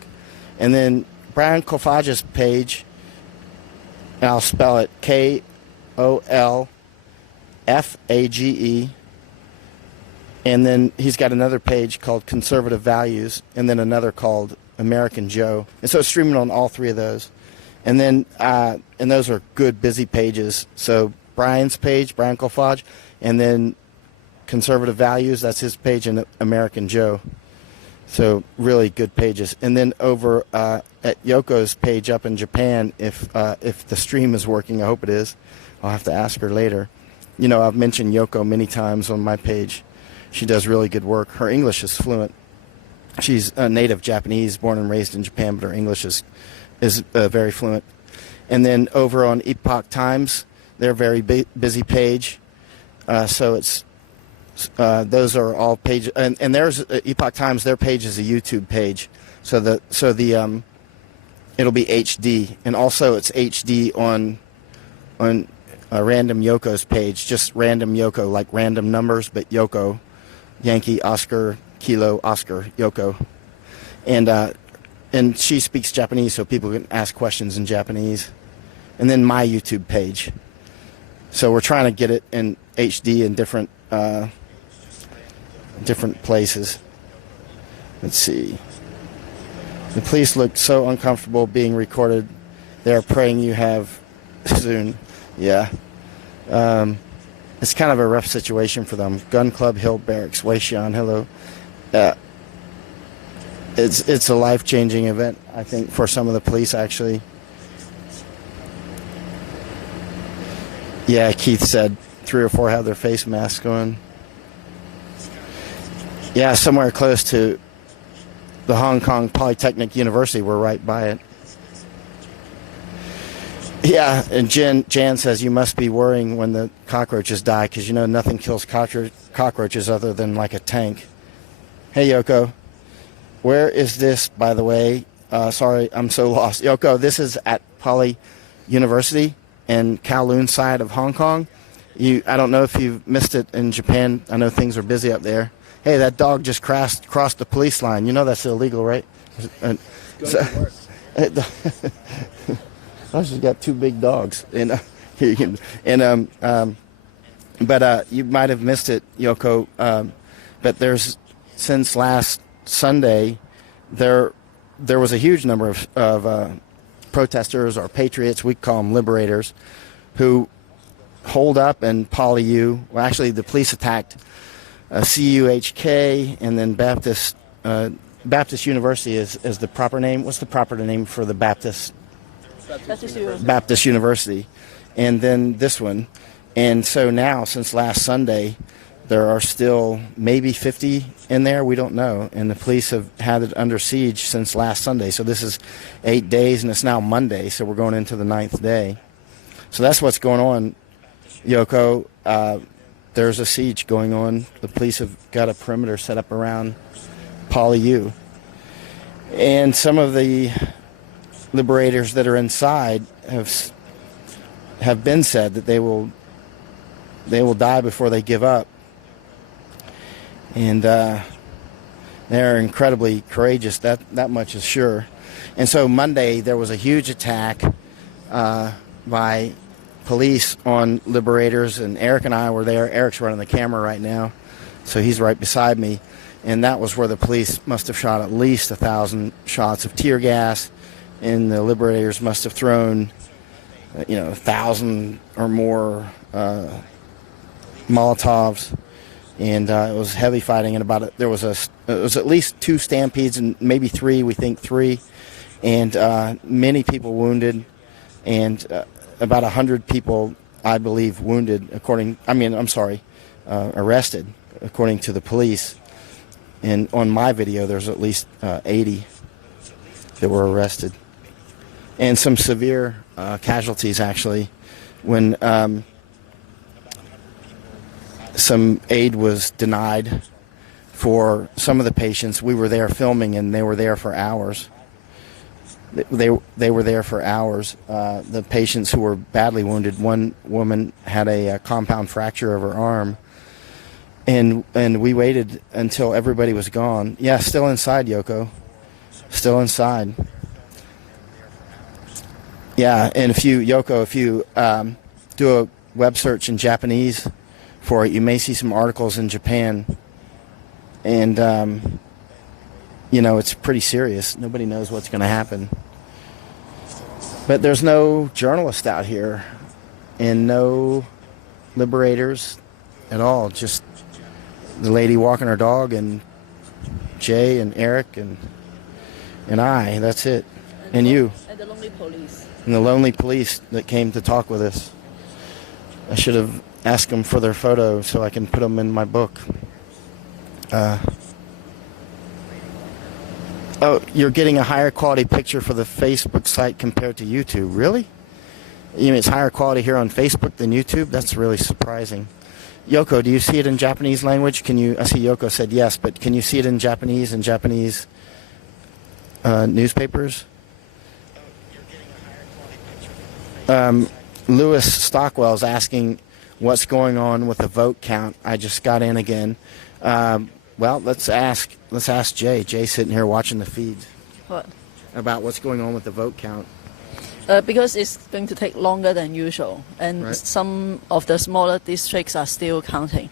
and then Brian Kofage's page, and I'll spell it Kolfage, and then he's got another page called Conservative Values, and then another called American Joe. And so it's streaming on all three of those. And then, and those are good, busy pages. So Brian's page, Brian Kolfage, and then Conservative Values, that's his page, and American Joe. So really good pages. And then over at Yoko's page up in Japan, if the stream is working, I hope it is. I'll have to ask her later. You know, I've mentioned Yoko many times on my page. She does really good work. Her English is fluent. She's a native Japanese, born and raised in Japan, but her English is very fluent. And then over on Epoch Times, they're a very busy page. So it's those are all pages, and there's Epoch Times. Their page is a YouTube page, so the it'll be HD, and also it's HD on Random Yoko's page, just Random Yoko, like random numbers, but Yoko, Yankee Oscar Kilo Oscar Yoko, and she speaks Japanese, so people can ask questions in Japanese, and then my YouTube page. So we're trying to get it in HD in different places. Let's see. The police look so uncomfortable being recorded. They're praying you have soon. Yeah. It's kind of a rough situation for them. Gun Club Hill Barracks, Wei Xian, hello. It's a life-changing event, I think, for some of the police, actually. Yeah, Keith said 3 or 4 have their face masks on. Yeah, somewhere close to the Hong Kong Polytechnic University. We're right by it. Yeah, and Jan says you must be worrying when the cockroaches die, because you know nothing kills cockroaches other than like a tank. Hey, Yoko. Where is this, by the way? Sorry, I'm so lost. Yoko, this is at Poly University in Kowloon side of Hong Kong. I don't know if you've missed it in Japan. I know things are busy up there. Hey, that dog just crossed the police line. You know that's illegal, right? I just got 2 big dogs, but you might have missed it, Yoko. But there's since last Sunday, there was a huge number of protesters or patriots, we call them liberators, who holed up in Poly U. Well, actually, the police attacked CUHK, and then Baptist University is the proper name. What's the proper name for the Baptist University? And then this one. And so now, since last Sunday, there are still maybe 50 in there. We don't know. And the police have had it under siege since last Sunday. So this is 8 days, and it's now Monday. So we're going into the 9th day. So that's what's going on, Yoko. There's a siege going on. The police have got a perimeter set up around Poly U. And some of the liberators that are inside have been said that they will die before they give up. And they're incredibly courageous. That much is sure. And so Monday there was a huge attack by police on liberators, and Eric and I were there. Eric's running the camera right now, so he's right beside me. And that was where the police must have shot at least 1,000 shots of tear gas, and the liberators must have thrown 1,000 or more Molotovs. And it was heavy fighting, and it was at least 2 stampedes, and maybe 3, we think 3, and many people wounded, and about 100 people, I believe, arrested, according to the police. And on my video, there's at least 80 that were arrested, and some severe casualties, actually, when some aid was denied for some of the patients. We were there filming, and they were there for hours. They were there for hours. The patients who were badly wounded, one woman had a compound fracture of her arm, and we waited until everybody was gone. Yeah, still inside, Yoko. Still inside. Yeah, and if you do a web search in Japanese for it, you may see some articles in Japan, and it's pretty serious. Nobody knows what's going to happen. But there's no journalist out here and no liberators at all. Just the lady walking her dog and Jay and Eric and I. That's it. And you. And the lonely police. And the lonely police that came to talk with us. I should have asked them for their photo so I can put them in my book. Oh, you're getting a higher quality picture for the Facebook site compared to YouTube. Really? You mean it's higher quality here on Facebook than YouTube? That's really surprising. Yoko, do you see it in Japanese language? I see Yoko said yes, but can you see it in Japanese newspapers? Lewis Stockwell's asking what's going on with the vote count. I just got in again. Well, let's ask Jay. Jay's sitting here watching the feeds. What? About what's going on with the vote count. Because it's going to take longer than usual, and Right. some of the smaller districts are still counting.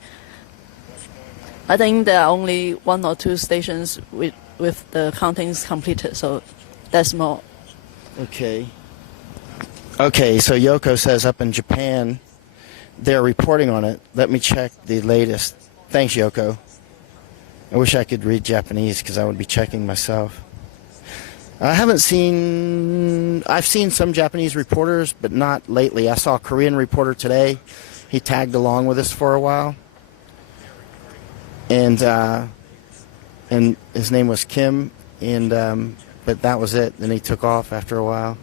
I think there are only 1 or 2 stations with the countings completed, so that's more. Okay, so Yoko says up in Japan, they're reporting on it. Let me check the latest. Thanks, Yoko. I wish I could read Japanese because I would be checking myself. I've seen some Japanese reporters, but not lately. I saw a Korean reporter today. He tagged along with us for a while. And his name was Kim, but that was it. Then he took off after a while.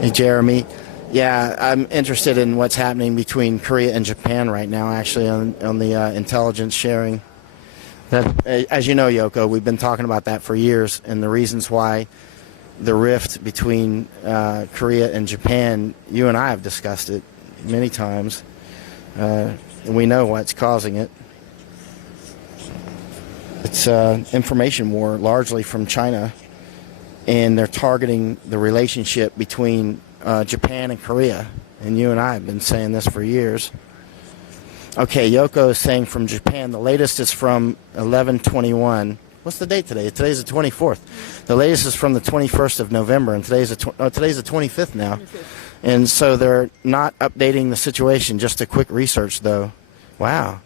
Hey, Jeremy. Yeah, I'm interested in what's happening between Korea and Japan right now, actually, on the intelligence sharing. That, as you know, Yoko, we've been talking about that for years, and the reasons why the rift between Korea and Japan, you and I have discussed it many times, and we know what's causing it. It's information war, largely from China, and they're targeting the relationship between Japan and Korea, and you and I have been saying this for years. Okay, Yoko is saying from Japan, the latest is from 11/21. What's the date today? Today's the 24th. The latest is from the 21st of November, and today's the 25th now. And so they're not updating the situation, just a quick research, though. Wow.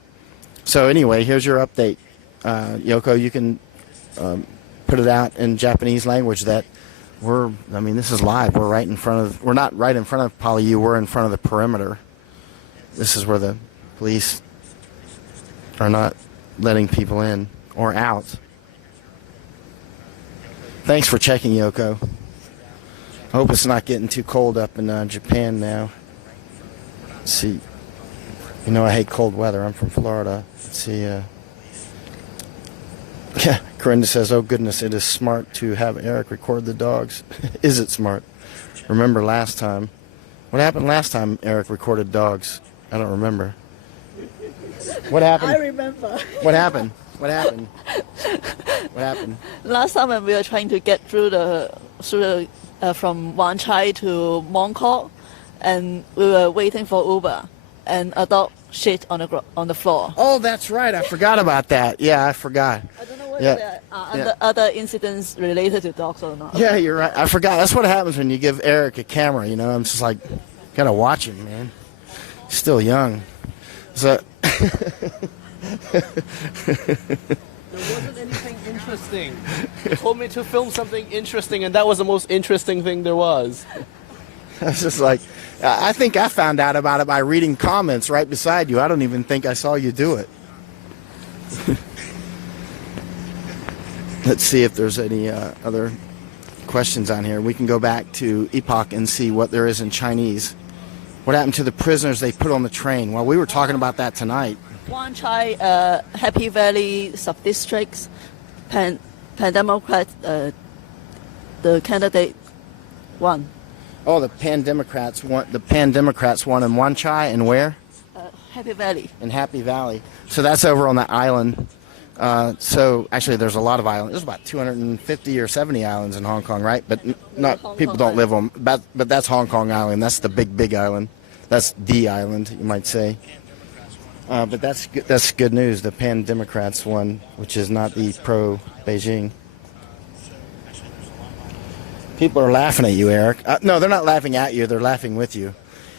So anyway, here's your update. Yoko, you can put it out in Japanese language that this is live. We're not right in front of PolyU, we're in front of the perimeter. This is where the police are not letting people in or out. Thanks for checking, Yoko. I hope it's not getting too cold up in Japan now. Let's see. I hate cold weather. I'm from Florida. Let's see. Yeah, Corinda says, oh goodness, it is smart to have Eric record the dogs. Is it smart? Remember last time. What happened last time Eric recorded dogs? I don't remember. What happened? I remember. What happened? What happened? Last time when we were trying to get through from Wan Chai to Mongkok, and we were waiting for Uber, and a dog shit on the floor. Oh, that's right. I forgot about that. Yeah, I forgot. I don't know whether there are other incidents related to dogs or not. Yeah, you're right. I forgot. That's what happens when you give Eric a camera. I'm just like, gotta watch him, man. He's still young. So. There wasn't anything interesting. You told me to film something interesting, and that was the most interesting thing there was. I was just like, I think I found out about it by reading comments right beside you. I don't even think I saw you do it. Let's see if there's any other questions on here. We can go back to Epoch and see what there is in Chinese. What happened to the prisoners they put on the train? Well, we were talking about that tonight. Wan Chai, Happy Valley sub-districts, Pan Democrat, the candidate won. Oh, the Pan Democrats won. The Pan Democrats won in Wan Chai and where? Happy Valley. In Happy Valley. So that's over on that island. So actually, there's a lot of islands. There's about 250 or 70 islands in Hong Kong, right? But not people don't live on. But that's Hong Kong Island. That's the big island. That's the island, you might say. But that's good news. The Pan Democrats won, which is not the pro Beijing. People are laughing at you, Eric. No, they're not laughing at you. They're laughing with you.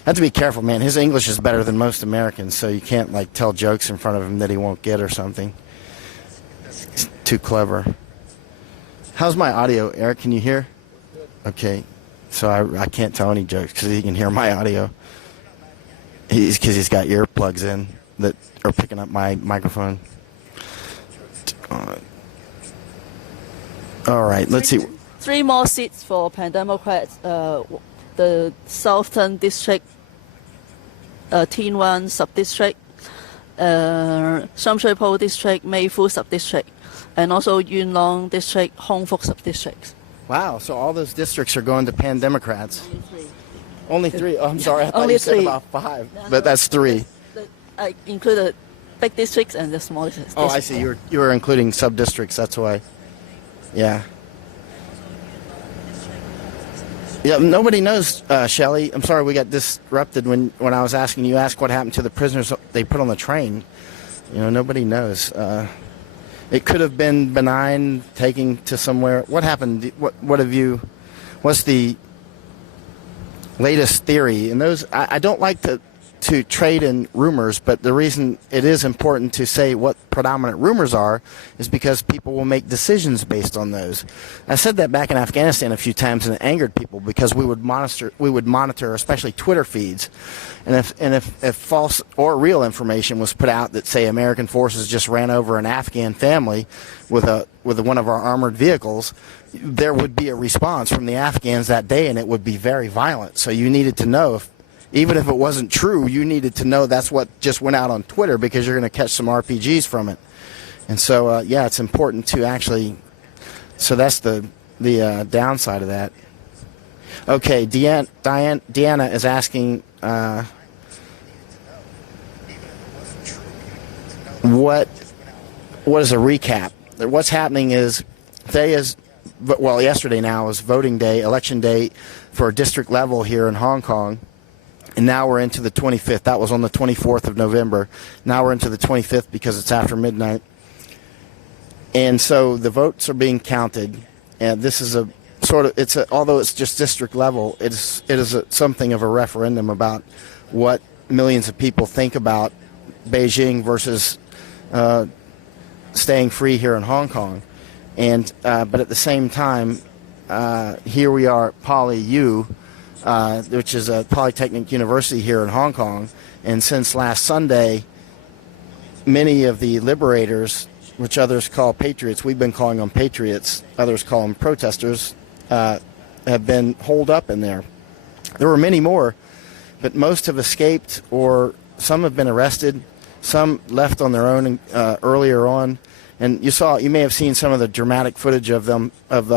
Have to be careful, man. His English is better than most Americans, so you can't like tell jokes in front of him that he won't get or something. He's too clever. How's my audio, Eric? Can you hear? Okay. So I can't tell any jokes because he can hear my audio. Because he's got earplugs in that are picking up my microphone. All right, let's see. 3 more seats for Pan Democrats. The Southern District, Tin Wan Sub-District, Sham Shui Po District, Mei Fu Sub-District, and also Yuen Long District, Hong Fuk Sub-District. Wow, so all those districts are going to Pan Democrats. Only 3. Oh, I'm sorry, I thought Only you said 3. about 5, but that's 3. I included big districts and the small districts. Oh, I see. You were including sub-districts, that's why. Yeah. Yeah, nobody knows, Shelley. I'm sorry we got disrupted when I was asking you. Asked what happened to the prisoners they put on the train. You know, nobody knows. It could have been benign, taking to somewhere. What happened? What's the latest theory? And those, I don't like to trade in rumors, but the reason it is important to say what predominant rumors are is because people will make decisions based on those. I said that back in Afghanistan a few times, and it angered people because we would monitor especially Twitter feeds, and if false or real information was put out that say American forces just ran over an Afghan family with one of our armored vehicles, there would be a response from the Afghans that day, and it would be very violent. So you needed to know even if it wasn't true, you needed to know that's what just went out on Twitter because you're going to catch some RPGs from it. And so, yeah, it's important to actually. So that's the downside of that. Okay, Deanna is asking, what is a recap? What's happening is yesterday now is voting day, election day for district level here in Hong Kong. And now we're into the 25th. That was on the 24th of November. Now we're into the 25th because it's after midnight. And so the votes are being counted. And this is although it's just district level, it is something of a referendum about what millions of people think about Beijing versus staying free here in Hong Kong. And but at the same time, here we are, Poly U, which is a polytechnic university here in Hong Kong. And since last Sunday, many of the liberators, which others call patriots, we've been calling them patriots, others call them protesters, have been holed up in there. There were many more, but most have escaped, or some have been arrested. Some left on their own earlier on. And you may have seen some of the dramatic footage of them, of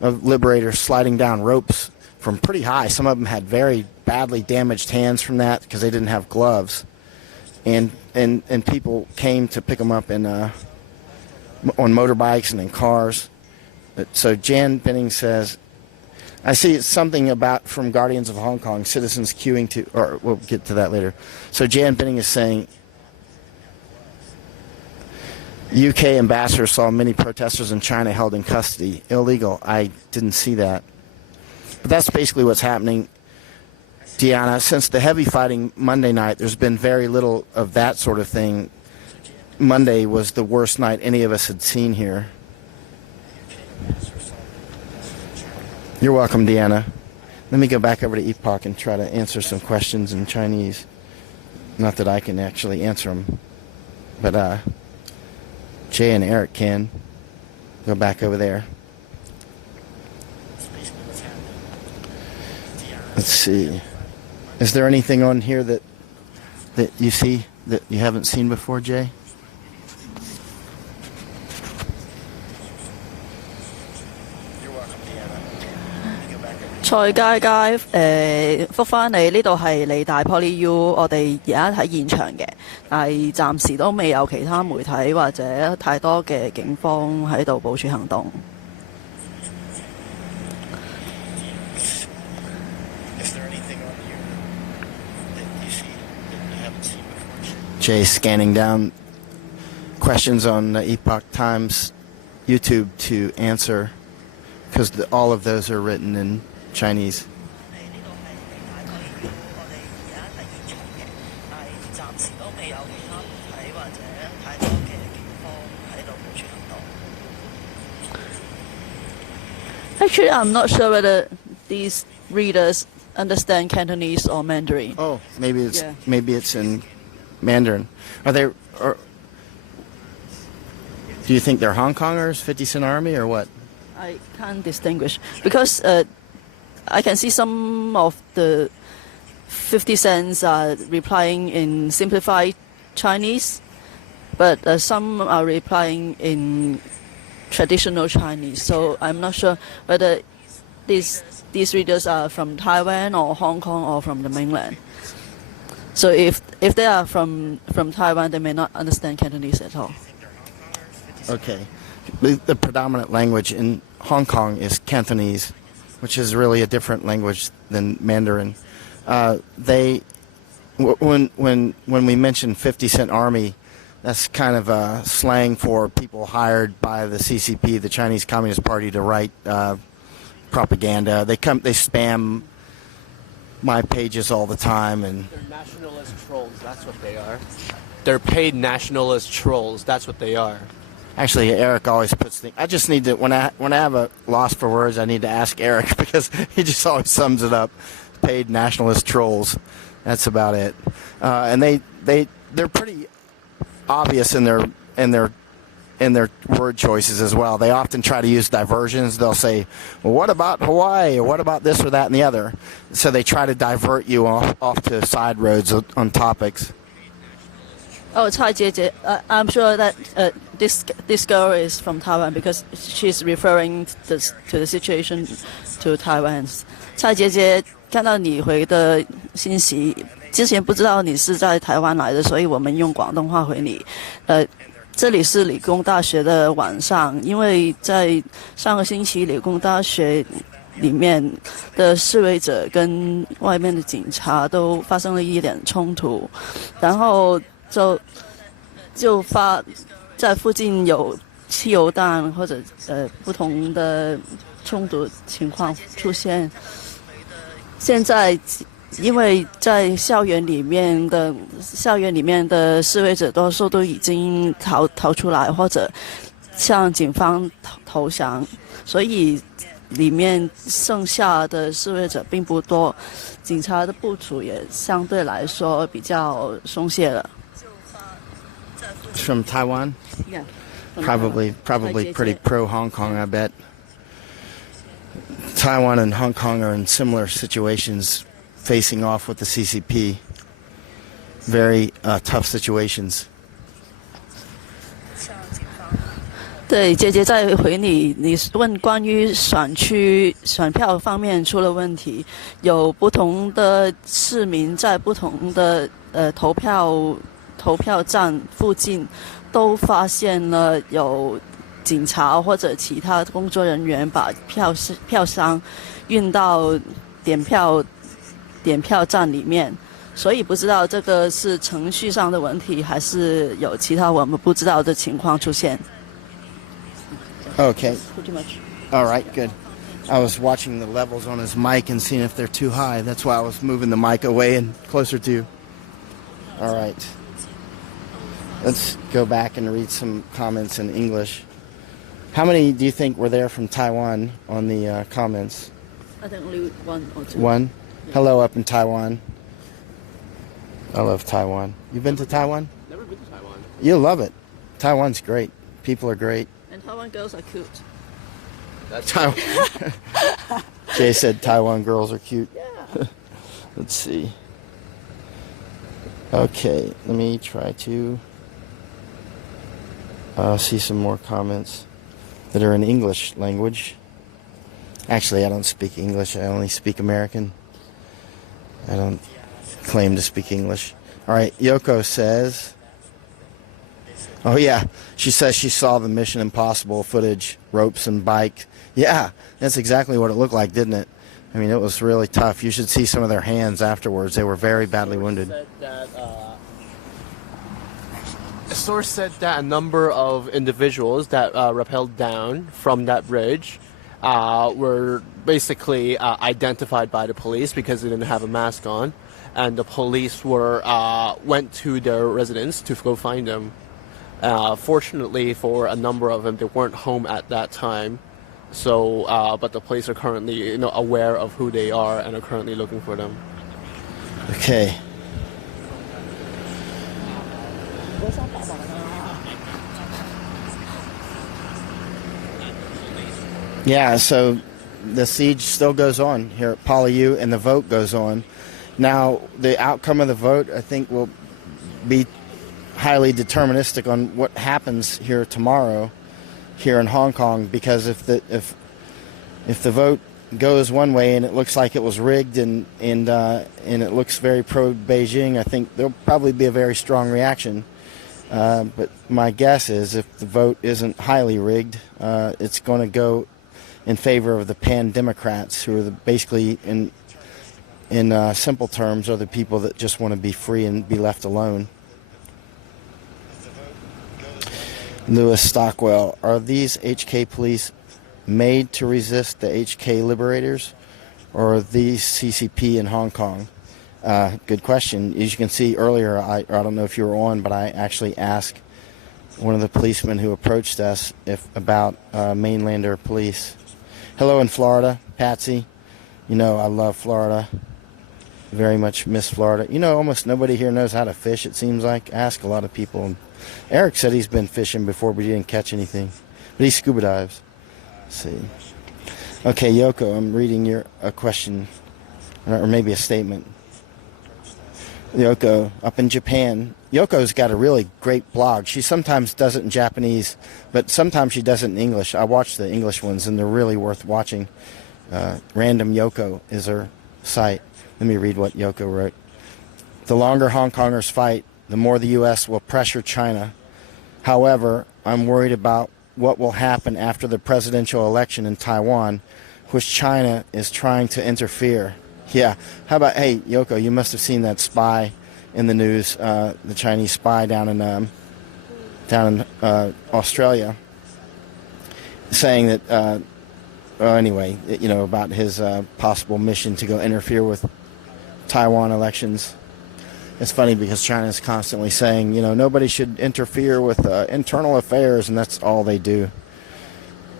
liberators sliding down ropes from pretty high. Some of them had very badly damaged hands from that because they didn't have gloves, and people came to pick them up on motorbikes and in cars. So Jan Benning says, I see it's something about from Guardians of Hong Kong, citizens queuing to, or we'll get to that later. So Jan Benning is saying, UK ambassador saw many protesters in China held in custody. Illegal. I didn't see that. But that's basically what's happening, Deanna. Since the heavy fighting Monday night, there's been very little of that sort of thing. Monday was the worst night any of us had seen here. You're welcome, Deanna. Let me go back over to Epoch and try to answer some questions in Chinese. Not that I can actually answer them, but Jay and Eric can. Go back over there. Let's see. Is there anything on here that you see that you haven't seen before, Jay? You're welcome, Deanna. 蔡佳佳覆返你呢度係理大 Poly U， 我哋而家喺現場嘅，但係暫時都未有其他媒體或者太多嘅警方喺度部署行動。Jay scanning down questions on Epoch Times YouTube to answer, because all of those are written in Chinese. Actually, I'm not sure whether these readers understand Cantonese or Mandarin. Oh, maybe it's Yeah. maybe it's in Mandarin. Are they? Or, do you think they're Hong Kongers, 50 Cent Army, or what? I can't distinguish because I can see some of the 50 cents are replying in simplified Chinese, but some are replying in traditional Chinese. So I'm not sure whether these readers are from Taiwan or Hong Kong or from the mainland. So if they are from Taiwan, they may not understand Cantonese at all. Okay. The predominant language in Hong Kong is Cantonese, which is really a different language than Mandarin. When we mention 50 Cent Army, that's kind of a slang for people hired by the CCP, the Chinese Communist Party, to write propaganda. They spam my pages all the time, and They're nationalist trolls. That's what they are. They're paid nationalist trolls. That's what they are. actually Eric always puts things. I just need to when I have a loss for words, I need to ask Eric because he just always sums it up. Paid nationalist trolls. That's about it. And they're pretty obvious in their word choices as well. They often try to use diversions. They'll say, well, what about Hawaii? Or what about this or that and the other? So they try to divert you off to side roads on topics. Oh, Cai Jie, I'm sure that this girl is from Taiwan because she's referring to the situation to Taiwan. 蔡姐姐看到你回的信息，之前不知道你是在台湾来的，所以我们用广东话回你。这里是理工大学的晚上，因为在上个星期理工大学里面的示威者跟外面的警察都发生了一点冲突，然后就在附近有汽油弹或者不同的冲突情况出现。现在因为在校园里面的示威者多数都已经逃出来或者向警方投降，所以里面剩下的示威者并不多，警察的部署也相对来说比较松懈了。From Taiwan? Yeah. Probably pretty pro Hong Kong, I bet. Taiwan and Hong Kong are in similar situations, facing off with the CCP. Very tough situations. 对，姐姐在回你问关于选票方面出了问题，有不同的市民在不同的投票站附近都发现了有警察或者其他工作人员把票箱运到点票站里面，所以不知道这个是程序上的问题，还是有其他我们不知道的情况出现。Okay. Pretty much. All right, good. I was watching the levels on his mic and seeing if they're too high. That's why I was moving the mic away and closer to you. All right. Let's go back and read some comments in English. How many do you think were there from Taiwan on the comments? I think only one or two. One? Hello up in Taiwan. I love Taiwan. You've been to Taiwan? Never been to Taiwan. You'll love it. Taiwan's great. People are great. And Taiwan girls are cute. That's Taiwan. Jay said Taiwan girls are cute. Yeah. Let's see. Okay, let me try to see some more comments that are in English language. Actually, I don't speak English. I only speak American. I don't claim to speak English. All right, Yoko says... Oh, yeah. She says she saw the Mission Impossible footage, ropes and bike. Yeah, that's exactly what it looked like, didn't it? I mean, it was really tough. You should see some of their hands afterwards. They were very badly wounded. said that source said that a number of individuals that rappelled down from that bridge were basically identified by the police because they didn't have a mask on, and the police went to their residence to go find them. Fortunately for a number of them, they weren't home at that time. So, but the police are currently, aware of who they are and are currently looking for them. Okay. Yeah, so the siege still goes on here at Palau, and the vote goes on. Now, the outcome of the vote, I think, will be highly deterministic on what happens here tomorrow here in Hong Kong, because if the vote goes one way and it looks like it was rigged and it looks very pro-Beijing, I think there'll probably be a very strong reaction. But my guess is if the vote isn't highly rigged, it's going to go in favor of the pan-Democrats, who are basically, in simple terms, are the people that just want to be free and be left alone. Lewis Stockwell, are these HK police made to resist the HK liberators, or are these CCP in Hong Kong? Good question. As you can see earlier, I don't know if you were on, but I actually asked one of the policemen who approached us about mainlander police. Hello in Florida, Patsy. I love Florida. Very much miss Florida. Almost nobody here knows how to fish, it seems like. I ask a lot of people. Eric said he's been fishing before, but he didn't catch anything. But he scuba dives. Let's see. Okay, Yoko, I'm reading a question, or maybe a statement. Yoko, up in Japan. Yoko's got a really great blog. She sometimes does it in Japanese, but sometimes she does it in English. I watch the English ones, and they're really worth watching. Random Yoko is her site. Let me read what Yoko wrote. The longer Hong Kongers fight, the more the U.S. will pressure China. However, I'm worried about what will happen after the presidential election in Taiwan, which China is trying to interfere. Yeah. How about, hey, Yoko, you must have seen that spy in the news, the Chinese spy down in Australia, saying that, about his possible mission to go interfere with Taiwan elections. It's funny because China is constantly saying, nobody should interfere with internal affairs, and that's all they do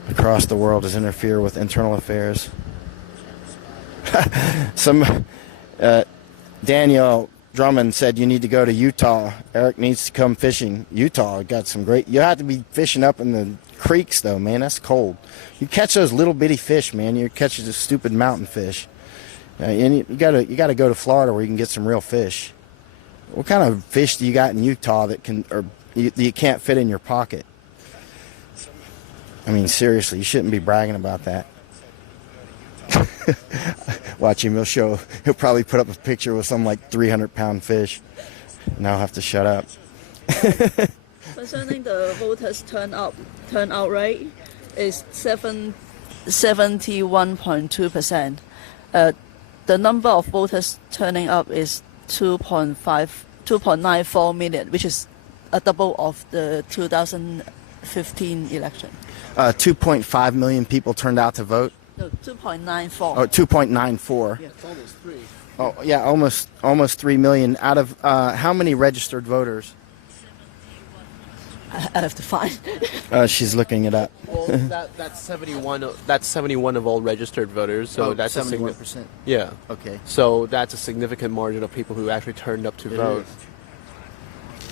across the world is interfere with internal affairs. Daniel Drummond said you need to go to Utah. Eric needs to come fishing. Utah got some great. You have to be fishing up in the creeks, though, man. That's cold. You catch those little bitty fish, man. You catch the stupid mountain fish. And you gotta go to Florida where you can get some real fish. What kind of fish do you got in Utah that you can't fit in your pocket? I mean, seriously, you shouldn't be bragging about that. Watch him. He'll probably put up a picture with some 300-pound fish, and I'll have to shut up. Concerning the voters turnout rate is 71.2%. The number of voters turning up is 2.94 million, which is a double of the 2015 election. 2.5 million people turned out to vote. No, 2.94. Oh, 2.94. Yeah, it's almost 3. Oh, yeah, almost 3 million out of how many registered voters? I have to find. She's looking it up. Well, that's 71. That's 71 of all registered voters. So that's 71%. Yeah. Okay. So that's a significant margin of people who actually turned up to vote.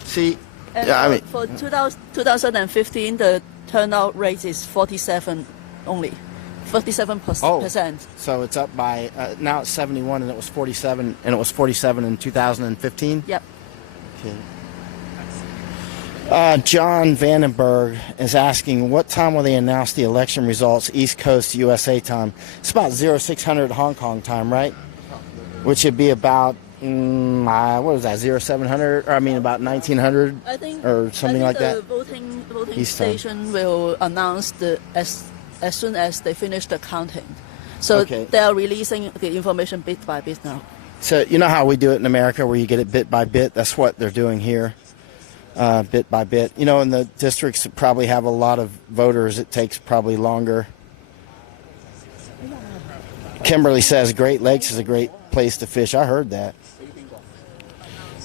See, And yeah, I mean, for 2015, the turnout rate is 47 only. 47%. So it's up by now it's 71, and it was 47, and it was 47 in 2015. Yep. Okay. John Vandenberg is asking, what time will they announce the election results East Coast USA time? It's about 0600 Hong Kong time, right? Which would be about, what was that, 0700? Or I mean about 1900 or something like that? The voting East time. station will announce as soon as they finish the counting. So Okay. they are releasing the information bit by bit now. So you know how we do it in America where you get it bit by bit? That's what they're doing here. bit by bit. You know, in the districts that probably have a lot of voters, it takes probably longer. Kimberly says Great Lakes is a great place to fish. I heard that.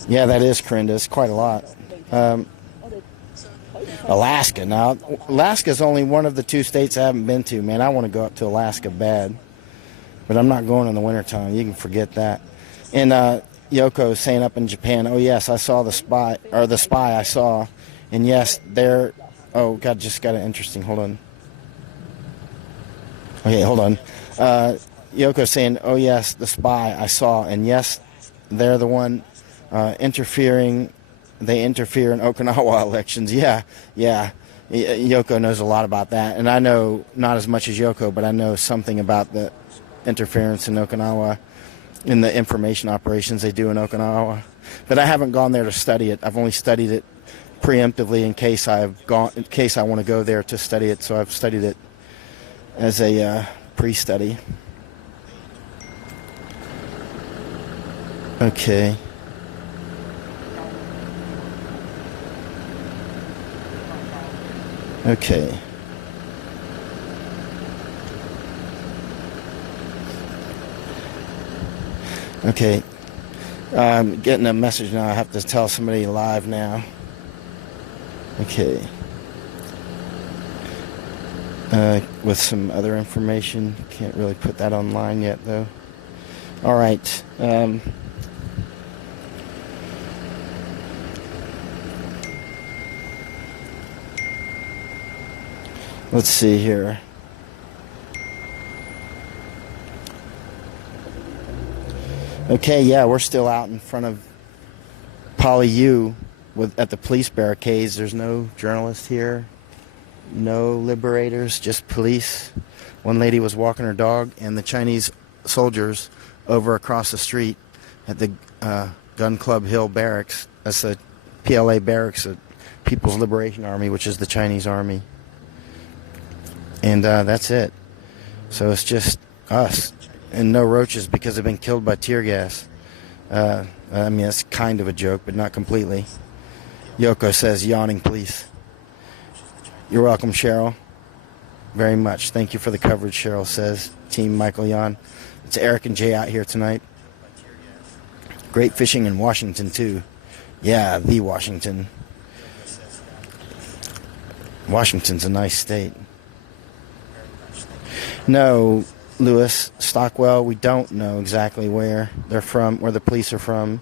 Yeah, that is Corinda. It's quite a lot. Alaska. Now, Alaska's only one of the 2 states I haven't been to, man. I want to go up to Alaska bad. But I'm not going in the wintertime. You can forget that. And Yoko is saying up in Japan, oh, yes, I saw the spy I saw. And, yes, there. Oh, God, just got an interesting. Hold on. Okay, hold on. Yoko saying, oh, yes, the spy I saw. And, yes, they're the one interfering. They interfere in Okinawa elections. Yeah. Yoko knows a lot about that. And I know not as much as Yoko, but I know something about the interference in Okinawa, in the information operations they do in Okinawa. But I haven't gone there to study it. I've only studied it preemptively in case I want to go there to study it. So I've studied it as a pre-study. Okay. Okay. Okay. I'm getting a message now. I have to tell somebody live now. Okay. With some other information. Can't really put that online yet, though. All right. Let's see here. Okay, yeah, we're still out in front of Poly U at the police barricades. There's no journalist here, no liberators, just police. One lady was walking her dog, and the Chinese soldiers over across the street at the Gun Club Hill Barracks. That's the PLA barracks, the People's Liberation Army, which is the Chinese army. And that's it. So it's just us. And no roaches because they've been killed by tear gas. I mean, that's kind of a joke, but not completely. Yoko says, yawning police. You're welcome, Cheryl. Very much. Thank you for the coverage, Cheryl says. Team Michael Yon. It's Eric and Jay out here tonight. Great fishing in Washington, too. Yeah, the Washington. Washington's a nice state. No, Lewis, Stockwell, we don't know exactly where they're from, where the police are from.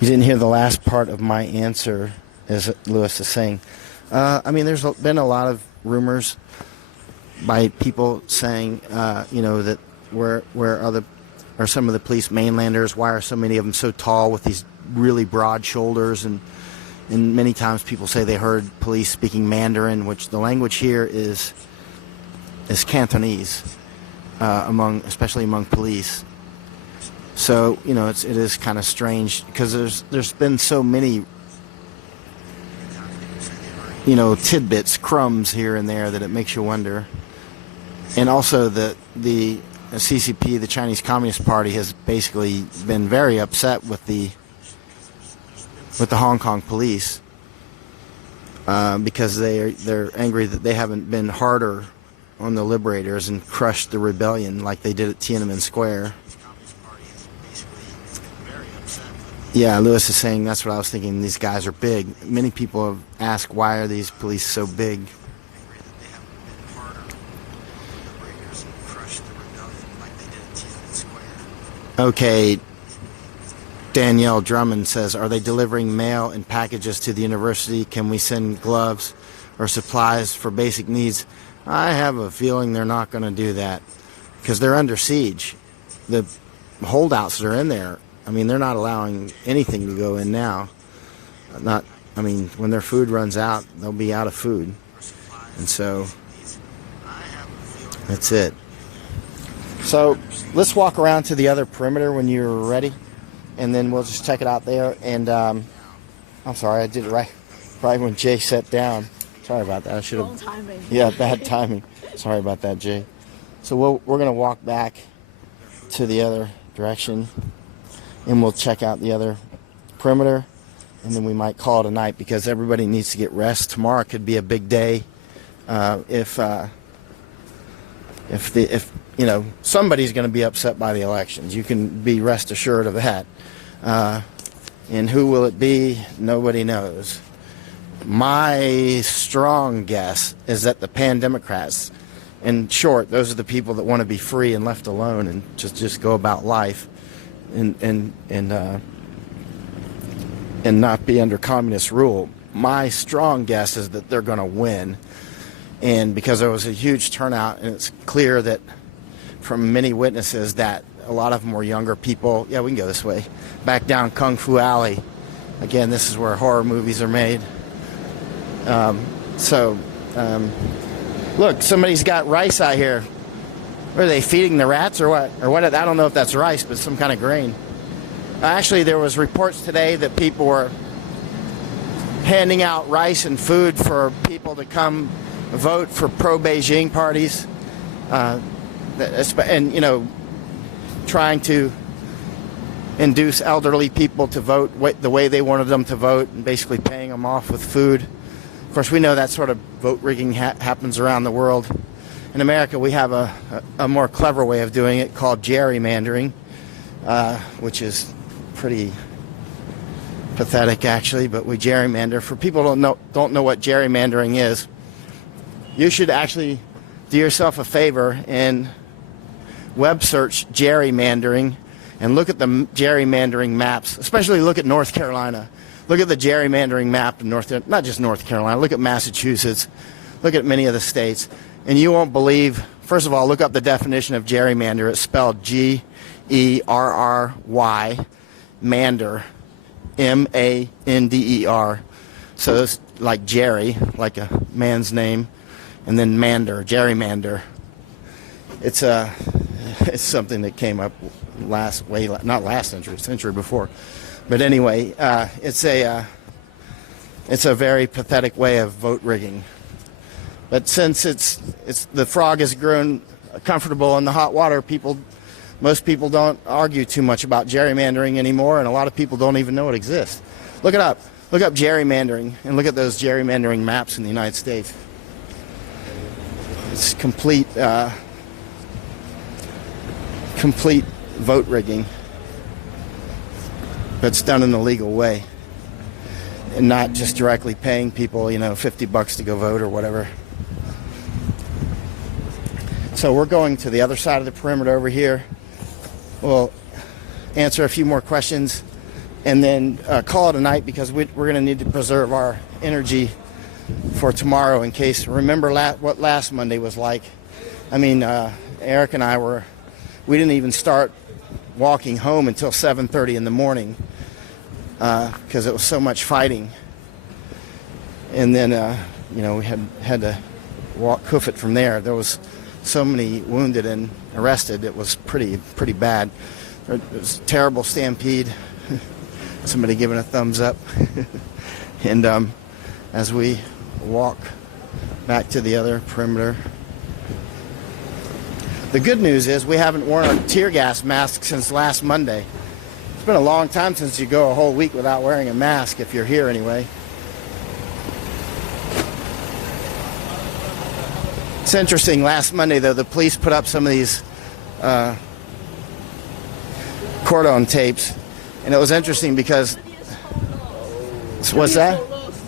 You didn't hear the last part of my answer, as Lewis is saying. I mean, there's been a lot of rumors by people saying, that where are some of the police mainlanders? Why are so many of them so tall with these really broad shoulders? And many times people say they heard police speaking Mandarin, which the language here is Cantonese, especially among police. So it is kind of strange because there's been so many tidbits, crumbs here and there that it makes you wonder. And also the CCP, the Chinese Communist Party, has basically been very upset with the Hong Kong police because they're angry that they haven't been harder on the liberators and crushed the rebellion like they did at Tiananmen Square. Yeah, Lewis is saying that's what I was thinking. These guys are big. Many people have asked, why are these police so big? Okay, Danielle Drummond says, are they delivering mail and packages to the university? Can we send gloves or supplies for basic needs? I have a feeling they're not going to do that because they're under siege. The holdouts that are in there, I mean, they're not allowing anything to go in now. When their food runs out, they'll be out of food. And so that's it. So let's walk around to the other perimeter when you're ready, and then we'll just check it out there. And I'm sorry, I did it right when Jay sat down. Sorry about that. I should have. Wrong timing. Yeah, bad timing. Sorry about that, Jay. So we're going to walk back to the other direction, and we'll check out the other perimeter, and then we might call it a night because everybody needs to get rest. Tomorrow could be a big day. If you know, somebody's going to be upset by the elections. You can be rest assured of that. And who will it be? Nobody knows. My strong guess is that the pan-Democrats, in short, those are the people that want to be free and left alone and just go about life and not be under communist rule. My strong guess is that they're going to win. And because there was a huge turnout, and it's clear that from many witnesses that a lot of them were younger people. Yeah, we can go this way. Back down Kung Fu Alley. Again, this is where horror movies are made. Look, somebody's got rice out here. What are they, feeding the rats or what? Or what? I don't know if that's rice, but some kind of grain. Actually, there was reports today that people were handing out rice and food for people to come vote for pro-Beijing parties. And, you know, trying to induce elderly people to vote the way they wanted them to vote and basically paying them off with food. Of course, we know that sort of vote rigging happens around the world. In America, we have a more clever way of doing it called gerrymandering, which is pretty pathetic, actually, but we gerrymander. For people who don't know what gerrymandering is, you should actually do yourself a favor and web search gerrymandering and look at the gerrymandering maps, especially look at North Carolina. Look at the gerrymandering map in not just North Carolina, look at Massachusetts, look at many of the states, and you won't believe, first of all, look up the definition of gerrymander. It's spelled Gerry, mander, M-A-N-D-E-R. So it's like Jerry, like a man's name, and then mander, gerrymander. It's something that came up not last century, century before. But anyway, it's a very pathetic way of vote rigging. But since the frog has grown comfortable in the hot water, most people don't argue too much about gerrymandering anymore, and a lot of people don't even know it exists. Look it up. Look up gerrymandering and look at those gerrymandering maps in the United States. It's complete vote rigging, but it's done in a legal way and not just directly paying people, $50 to go vote or whatever. So we're going to the other side of the perimeter over here. We'll answer a few more questions and then call it a night because we're going to need to preserve our energy for tomorrow in case. Remember what last Monday was like. I mean, Eric and I we didn't even start walking home until 7:30 in the morning because it was so much fighting. And then, we had to hoof it from there. There was so many wounded and arrested. It was pretty bad. It was a terrible stampede. Somebody giving a thumbs up. And as we walk back to the other perimeter, the good news is we haven't worn our tear gas mask since last Monday. It's been a long time since you go a whole week without wearing a mask, if you're here anyway. It's interesting, last Monday, though, the police put up some of these cordon tapes, and it was interesting because... What's that?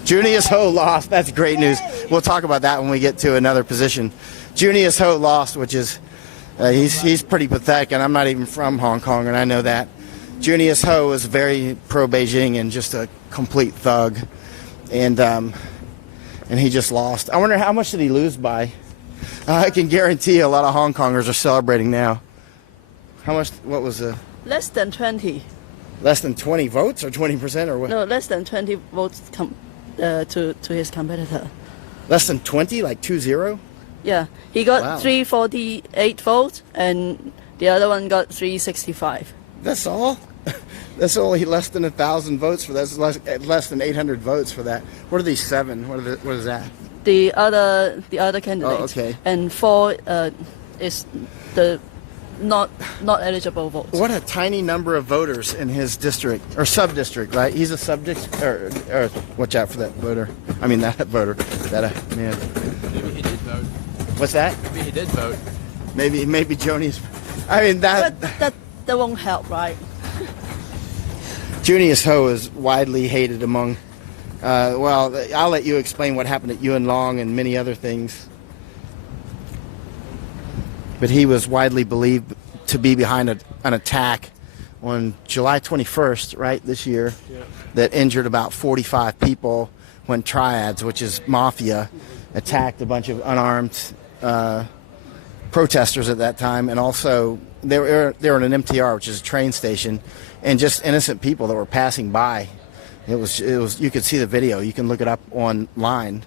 Junius Ho lost. That's great news. We'll talk about that when we get to another position. Junius Ho lost, which is... he's pretty pathetic, and I'm not even from Hong Kong, and I know that. Junius Ho was very pro-Beijing and just a complete thug, and he just lost. I wonder how much did he lose by? I can guarantee a lot of Hong Kongers are celebrating now. How much? What was the? Less than 20. Less than 20 votes or 20% or what? No, less than 20 votes to his competitor. Less than 20, like 2-0? Yeah, he got Wow. 348 votes, and the other one got 365. That's all? That's only less than 1,000 votes for that. That's less than 800 votes for that. What are these 7? What is that? The other candidate. Oh, okay. And 4 is the not eligible votes. What a tiny number of voters in his district or sub-district, right? He's a sub-district, or watch out for that voter. I mean that voter, that man. Maybe he did vote. What's that? Maybe he did vote. Maybe Joni's. I mean that. But that won't help, right? Junius Ho is widely hated among. Well, I'll let you explain what happened at Yuen Long and many other things. But he was widely believed to be behind an attack on July 21st, right, this year, that injured about 45 people when triads, which is mafia, attacked a bunch of unarmed protesters at that time. And also, they were in an MTR, which is a train station, and just innocent people that were passing by. It was. You could see the video. You can look it up online.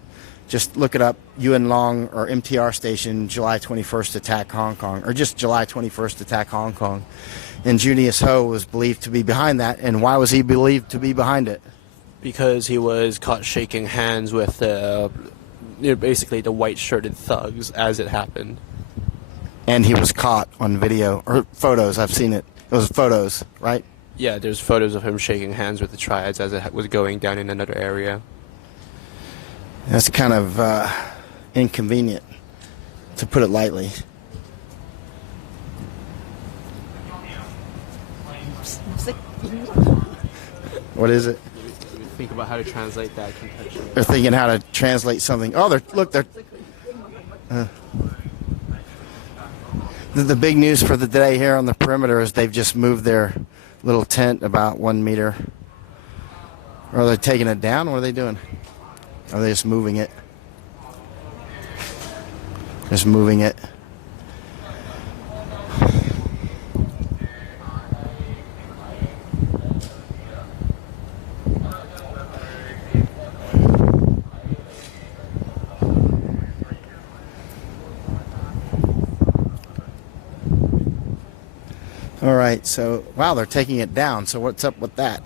Just look it up, Yuen Long or MTR station, July 21st attack Hong Kong, or just July 21st attack Hong Kong. And Junius Ho was believed to be behind that. And why was he believed to be behind it? Because he was caught shaking hands with basically the white-shirted thugs as it happened. And he was caught on video, or photos, I've seen it. It was photos, right? Yeah, there's photos of him shaking hands with the triads as it was going down in another area. That's kind of inconvenient, to put it lightly. What is it? Think about how to translate that contextually. They're thinking how to translate something. Oh, they're the big news for the day here on the perimeter is they've just moved their little tent about 1 meter. Or are they taking it down? What are they doing? Or are they just moving it? Just moving it. All right, so, wow, they're taking it down. So what's up with that?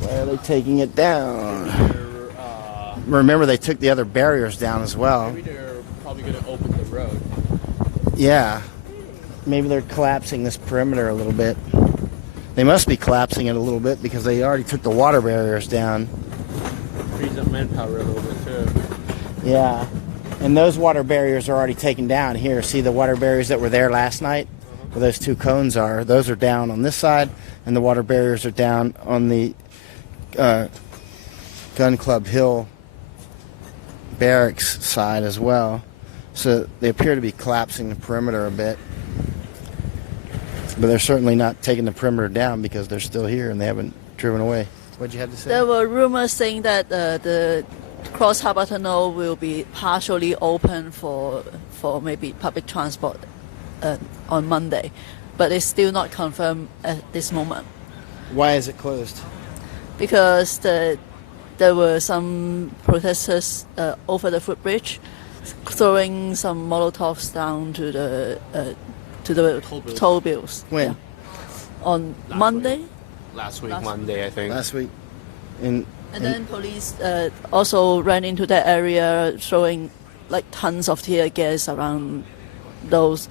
Why are they taking it down? Remember, they took the other barriers down as well. Maybe they're probably going to open the road. Yeah. Maybe they're collapsing this perimeter a little bit. They must be collapsing it a little bit because they already took the water barriers down. Frees up manpower a little bit, too. Yeah. And those water barriers are already taken down. Here, see the water barriers that were there last night? Where those two cones are. Those are down on this side, and the water barriers are down on the Gun Club Hill barracks side as well. So they appear to be collapsing the perimeter a bit. But they're certainly not taking the perimeter down because they're still here and they haven't driven away. What'd you have to say? There were rumors saying that the Cross Harbour Tunnel will be partially open for maybe public transport on Monday, but it's still not confirmed at this moment. Why is it closed? Because there were some protesters over the footbridge throwing some Molotovs down to the toll bills. When? Yeah. On Monday? Last week, Monday, I think. Last week. And then police also ran into that area, throwing like tons of tear gas around those.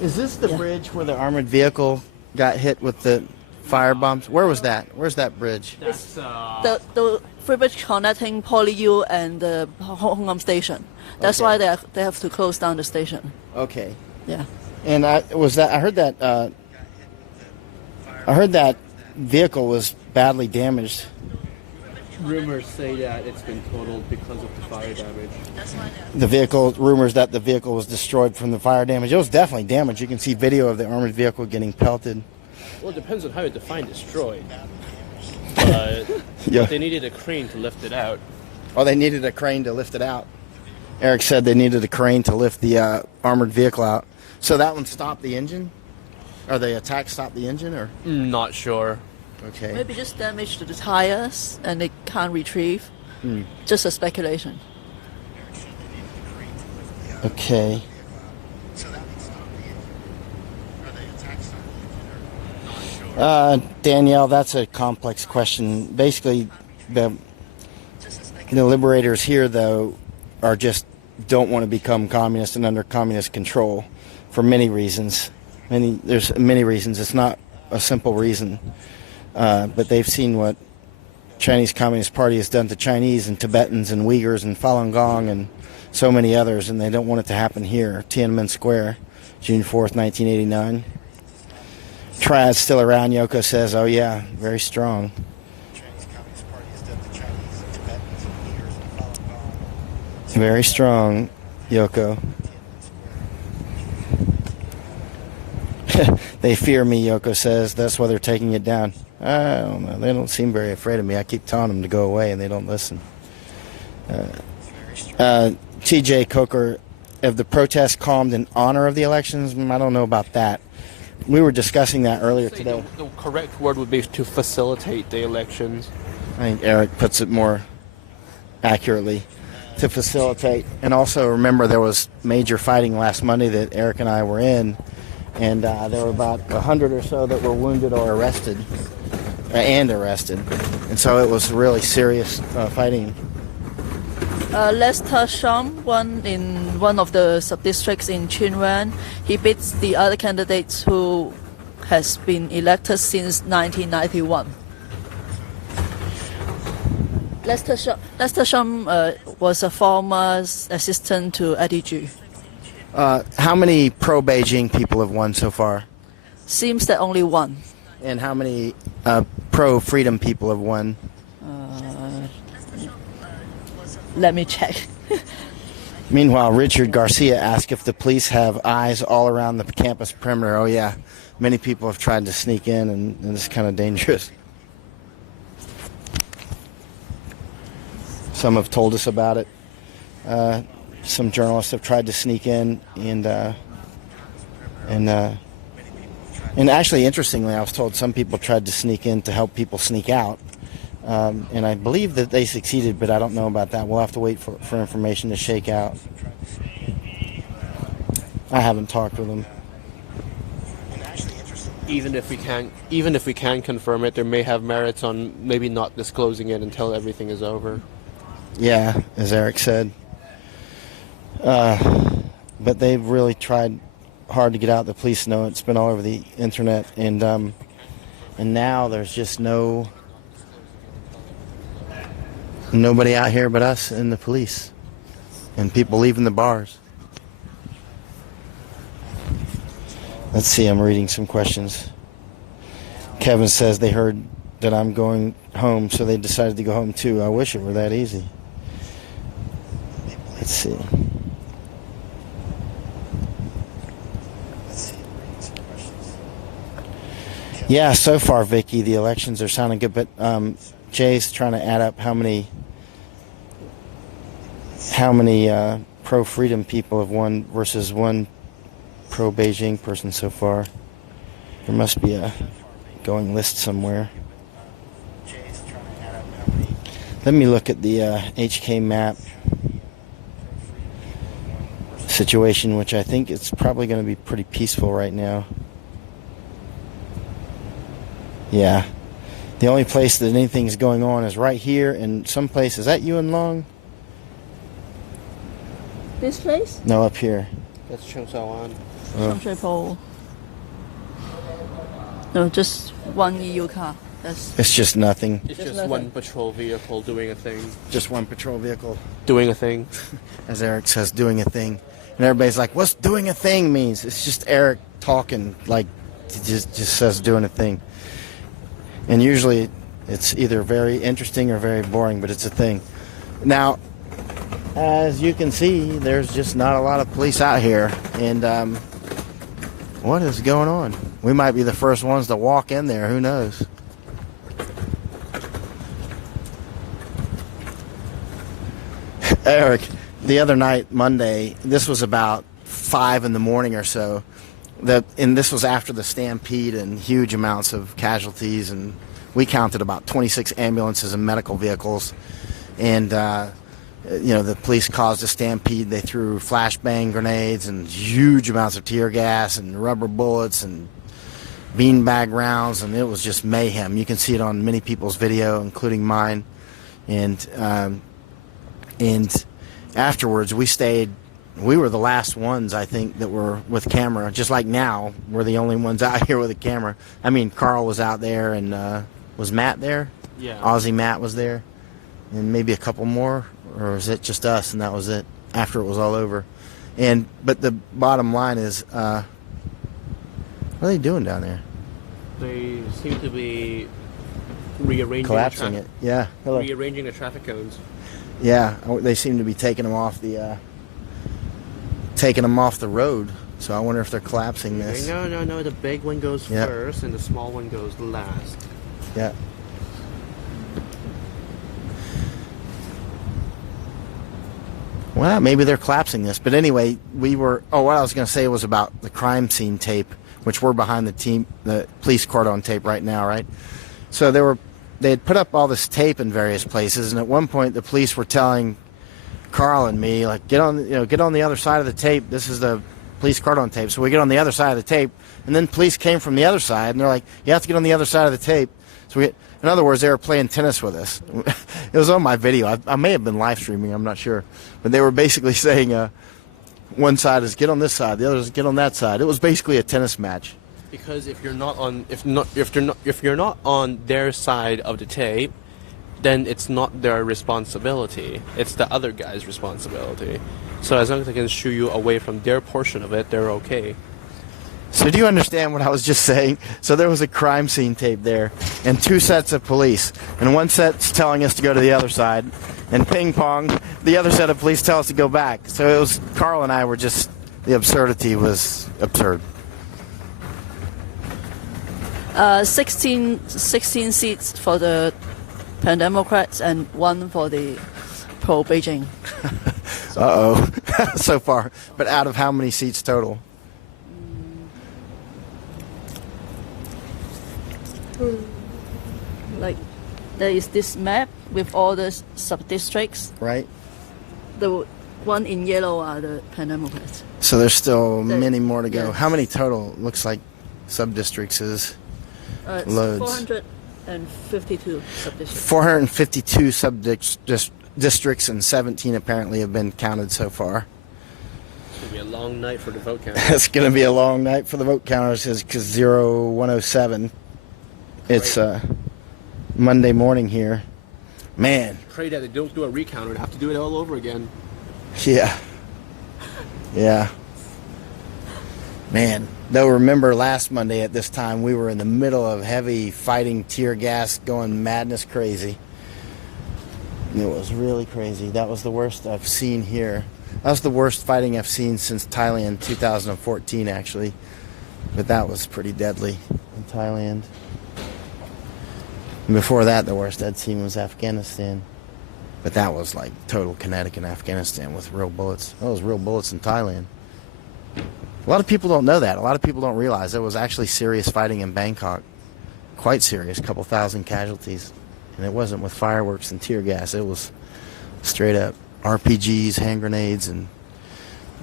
Is this the bridge where the armored vehicle got hit with the fire bombs? Where was that? Where's that bridge? That's, The footbridge connecting Poly-U and the Hong Kong station. That's Okay. why they have to close down the station. Okay. Yeah. And I heard that vehicle was badly damaged. rumors say that it's been totaled because of the fire damage. Rumors that the vehicle was destroyed from the fire damage. It was definitely damaged. You can see video of the armored vehicle getting pelted. Well, it depends on how you define destroyed. But Yeah. they needed a crane to lift it out. Oh, they needed a crane to lift it out. Eric said they needed a crane to lift the armored vehicle out. So that one stopped the engine? Or the attack stopped the engine? Or Not sure. okay. Maybe just damage to the tires and they can't retrieve. Just a speculation. Okay. Danielle, that's a complex question. Basically, the liberators here, though, are just don't want to become communist and under communist control for many reasons. There's many reasons. It's not a simple reason, but they've seen what Chinese Communist Party has done to Chinese and Tibetans and Uyghurs and Falun Gong and so many others, and they don't want it to happen here. Tiananmen Square, June 4th, 1989. Triad's still around, Yoko says. Oh yeah, very strong. Very strong, Yoko. They fear me, Yoko says. That's why they're taking it down. I don't know. They don't seem very afraid of me. I keep telling them to go away, and they don't listen. TJ Coker, have the protests calmed in honor of the elections? I don't know about that. We were discussing that earlier today. The correct word would be to facilitate the elections. I think Eric puts it more accurately. To facilitate. And also remember there was major fighting last Monday that Eric and I were in, and there were about 100 or so that were wounded or arrested. And so it was really serious fighting. Lester Shum won in one of the sub-districts in Chinwan. He beats the other candidates who has been elected since 1991. Lester Shum was a former assistant to Eddie Zhu. How many pro-Beijing people have won so far? Seems that only one. And how many pro-freedom people have won? Let me check. Meanwhile, Richard Garcia asked if the police have eyes all around the campus perimeter. Oh yeah, many people have tried to sneak in, and it's kind of dangerous. Some have told us about it. Some journalists have tried to sneak in, and actually, interestingly, I was told some people tried to sneak in to help people sneak out, and I believe that they succeeded, but I don't know about that. We'll have to wait for information to shake out. I haven't talked with them. Even if we can confirm it, there may have merits on maybe not disclosing it until everything is over. Yeah, as Eric said. But they've really tried hard to get out. The police know it's been all over the internet, and now there's just nobody out here but us and the police, and people leaving the bars. Let's see, I'm reading some questions. Kevin says they heard that I'm going home, so they decided to go home too. I wish it were that easy. Let's see. Yeah, so far, Vicky, the elections are sounding good, but Jay's trying to add up how many pro-freedom people have won versus one pro-Beijing person so far. There must be a going list somewhere. Let me look at the HK map situation, which I think it's probably going to be pretty peaceful right now. Yeah. The only place that anything's going on is right here and some place. Is that Yuen Long? This place? No, up here. That's Chengshaoan. Shui. No, just one EU car. It's just nothing. It's just nothing. one patrol vehicle doing a thing. Just one patrol vehicle. Doing a thing. As Eric says, doing a thing. And everybody's like, what's doing a thing means? It's just Eric talking, like, he just says doing a thing. And usually it's either very interesting or very boring, but it's a thing. Now, as you can see, there's just not a lot of police out here. And what is going on? We might be the first ones to walk in there. Who knows? Eric, the other night, Monday, this was about 5 in the morning or so, and this was after the stampede and huge amounts of casualties, and we counted about 26 ambulances and medical vehicles, and the police caused a stampede. They threw flashbang grenades and huge amounts of tear gas and rubber bullets and beanbag rounds, and it was just mayhem. You can see it on many people's video, including mine, and afterwards, we were the last ones, I think, that were with camera. Just like now, we're the only ones out here with a camera. I mean, Carl was out there, and was Matt there? Yeah. Aussie Matt was there, and maybe a couple more, or was it just us, and that was it after it was all over? But the bottom line is, what are they doing down there? They seem to be rearranging Collapsing it. Yeah. Hello. rearranging the traffic cones. Yeah, they seem to be taking them off the road. So I wonder if they're collapsing this. No. The big one goes Yeah. first, and the small one goes last. Yeah. Well, maybe they're collapsing this. But anyway, what I was going to say was about the crime scene tape, which we're behind the police cordon tape right now, right? So they had put up all this tape in various places, and at one point the police were telling Carl and me, like, get on the other side of the tape. This is the police cordon tape. So we get on the other side of the tape, and then police came from the other side, and they're like, you have to get on the other side of the tape. So in other words, they were playing tennis with us. It was on my video. I may have been live streaming. I'm not sure, but they were basically saying, one side is get on this side, the other is get on that side. It was basically a tennis match. Because if you're not on their side of the tape, then it's not their responsibility. It's the other guy's responsibility. So as long as they can shoo you away from their portion of it, they're okay. So do you understand what I was just saying? So there was a crime scene tape there, and two sets of police, and one set's telling us to go to the other side, and ping pong, the other set of police tell us to go back. So it was Carl and I were just, the absurdity was absurd. 16 seats for the Pan-Democrats and 1 for the pro-Beijing. Uh-oh. So far. But out of how many seats total? Like, there is this map with all the sub-districts. Right. The one in yellow are the Pan-Democrats. So there's still many more to go. yes. How many total? Looks like sub-districts is loads. 452 sub-districts. 452 sub-districts and 17 apparently have been counted so far. It's going to be a long night for the vote count. It's going to be a long night for the vote counters because 0107. It's Monday morning here. Man. Pray that they don't do a recount and have to do it all over again. Yeah. Yeah. Man. Though remember last Monday at this time we were in the middle of heavy fighting, tear gas, going madness crazy. It was really crazy. That was the worst I've seen here. That was the worst fighting I've seen since Thailand 2014 actually. But that was pretty deadly in Thailand. And before that, the worst I'd seen was Afghanistan. But that was like total kinetic in Afghanistan with real bullets. That was real bullets in Thailand. A lot of people don't know that. A lot of people don't realize there was actually serious fighting in Bangkok. Quite serious, a couple thousand casualties. And it wasn't with fireworks and tear gas. It was straight up RPGs, hand grenades, and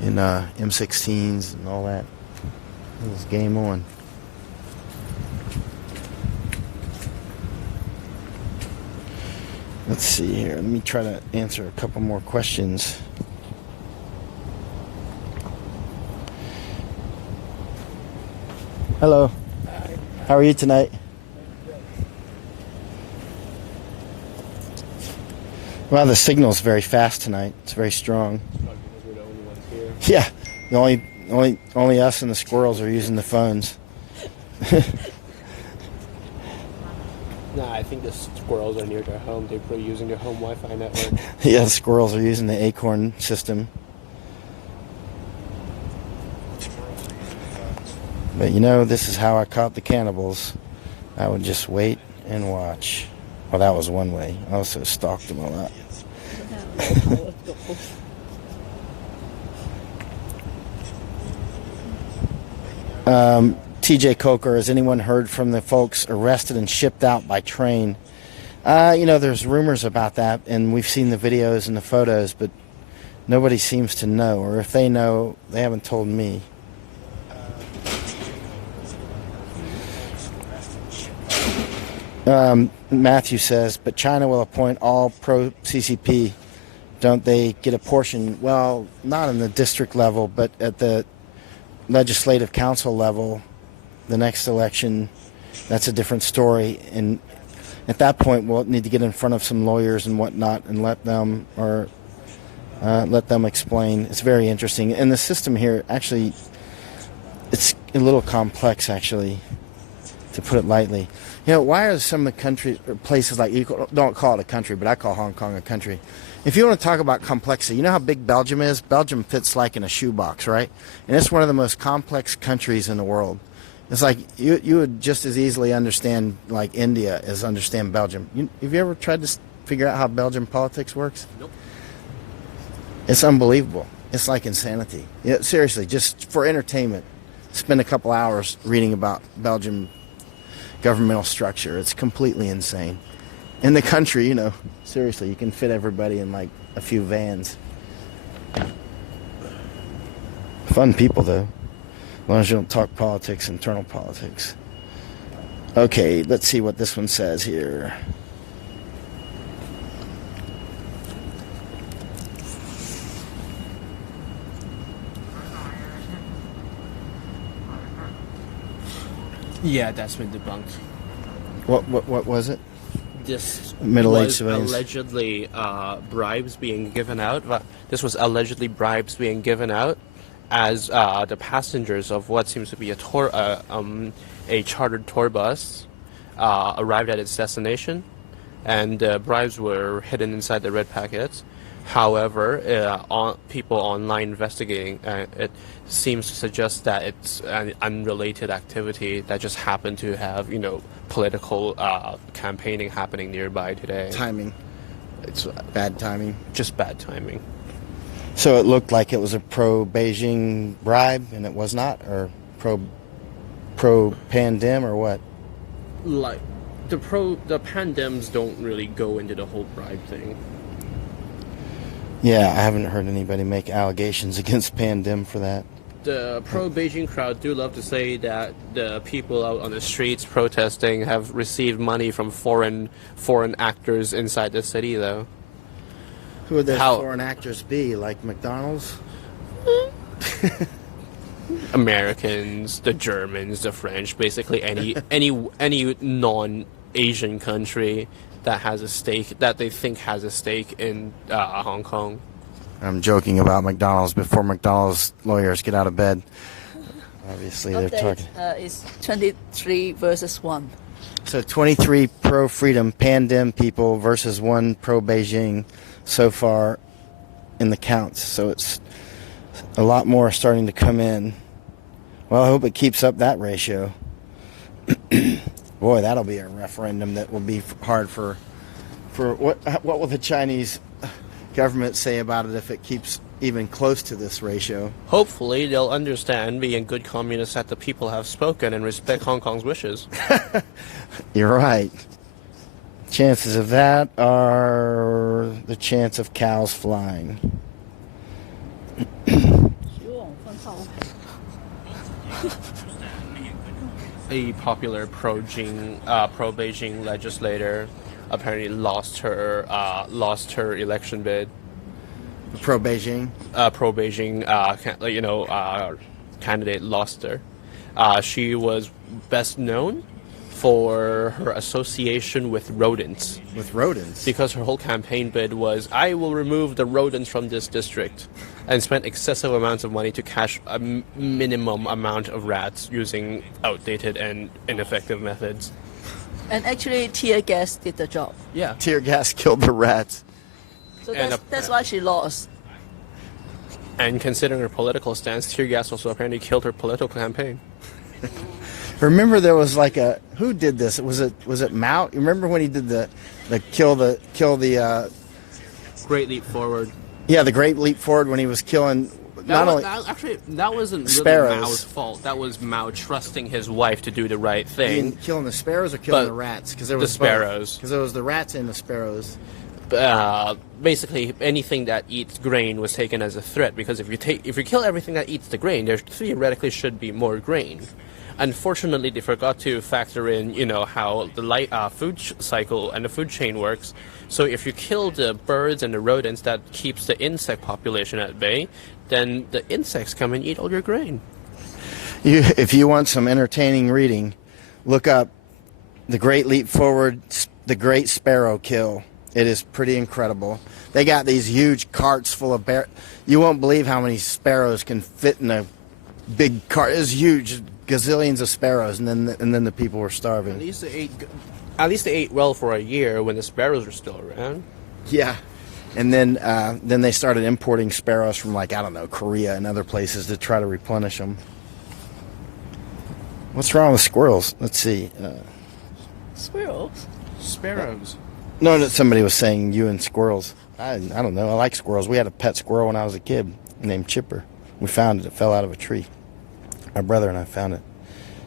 M16s and all that. It was game on. Let's see here. Let me try to answer a couple more questions. Hello. Hi. How are you tonight? Well, the signal's very fast tonight. It's very strong. Because we're the only ones here. Yeah. The only us and the squirrels are using the phones. Nah, I think the squirrels are near their home. They're probably using their home Wi-Fi network. Yeah, the squirrels are using the acorn system. But this is how I caught the cannibals. I would just wait and watch. Well, that was one way. I also stalked them a lot. TJ Coker, has anyone heard from the folks arrested and shipped out by train? There's rumors about that, and we've seen the videos and the photos, but nobody seems to know, or if they know, they haven't told me. Matthew says, but China will appoint all pro-CCP don't they get a portion? Well, not in the district level, but at the legislative council level, the next election, that's a different story. And at that point, we'll need to get in front of some lawyers and whatnot and let them explain. It's very interesting. And the system here, actually, it's a little complex, actually, to put it lightly. You know, why are some of the country or places like, you don't call it a country, but I call Hong Kong a country. If you want to talk about complexity, you know how big Belgium is? Belgium fits like in a shoebox, right? And it's one of the most complex countries in the world. It's like you would just as easily understand like India as understand Belgium. Have you ever tried to figure out how Belgian politics works? Nope. It's unbelievable. It's like insanity. Yeah, seriously, just for entertainment, spend a couple hours reading about Belgian governmental structure. It's completely insane. In the country, you know, seriously, you can fit everybody in like a few vans. Fun people, though. As long as you don't talk politics, internal politics. Okay, let's see what this one says here. Yeah, that's been debunked. What was it? This Middle-aged was civilians. allegedly bribes being given out. This was allegedly bribes being given out as the passengers of what seems to be a chartered tour bus arrived at its destination, and bribes were hidden inside the red packets. However, people online investigating it seems to suggest that it's an unrelated activity that just happened to have, you know, political campaigning happening nearby today. Timing. It's bad timing. Just bad timing. So it looked like it was a pro-Beijing bribe, and it was not, or pro-pandem, or what? Like the pandems don't really go into the whole bribe thing. Yeah, I haven't heard anybody make allegations against pandem for that. The pro-Beijing crowd do love to say that the people out on the streets protesting have received money from foreign actors inside the city, though. Who would those How- foreign actors be? Like McDonald's? Americans, the Germans, the French, basically any non-Asian country that has a stake, that they think has a stake in Hong Kong. I'm joking about McDonald's before McDonald's lawyers get out of bed. Obviously, they're Update talking. is 23 versus 1. So 23 pro-freedom pandem people versus 1 pro-Beijing so far in the counts. So it's a lot more starting to come in. Well, I hope it keeps up that ratio. Boy, that'll be a referendum that will be hard for what will the Chinese government say about it if it keeps even close to this ratio? Hopefully, they'll understand, being good communists, that the people have spoken and respect Hong Kong's wishes. You're right. Chances of that are the chance of cows flying. A popular pro-Beijing legislator apparently lost her election bid. Pro-Beijing? Pro-Beijing candidate lost her. She was best known for her association with rodents, With rodents? because her whole campaign bid was, "I will remove the rodents from this district," and spent excessive amounts of money to catch a minimum amount of rats using outdated and ineffective methods. And actually, tear gas did the job. Yeah. Tear gas killed the rats. So And that's why she lost. And considering her political stance, tear gas also apparently killed her political campaign. Remember there was like a, who did this? Was it Mao? You remember when he did the kill the Great leap forward. yeah, the great leap forward when he was killing not only That wasn't really Sparrows. Mao's fault. That was Mao trusting his wife to do the right thing. killing the sparrows or killing But the rats? Because there the was sparrows. Because there was the rats and the sparrows. basically anything that eats grain was taken as a threat, because if you kill everything that eats the grain, there theoretically should be more grain. Unfortunately, they forgot to factor in, how the food cycle and the food chain works. So if you kill the birds and the rodents, that keeps the insect population at bay, then the insects come and eat all your grain. If you want some entertaining reading, look up The Great Leap Forward, The Great Sparrow Kill. It is pretty incredible. They got these huge carts full of you won't believe how many sparrows can fit in a big cart. It's huge, gazillions of sparrows, and then the people were starving. At least they ate well for a year when the sparrows were still around. Yeah, and then they started importing sparrows from, like, I don't know, Korea and other places to try to replenish them. What's wrong with squirrels? Let's see. Squirrels? Sparrows. No, somebody was saying you and squirrels. I don't know. I like squirrels. We had a pet squirrel when I was a kid named Chipper. We found it. It fell out of a tree. My brother and I found it.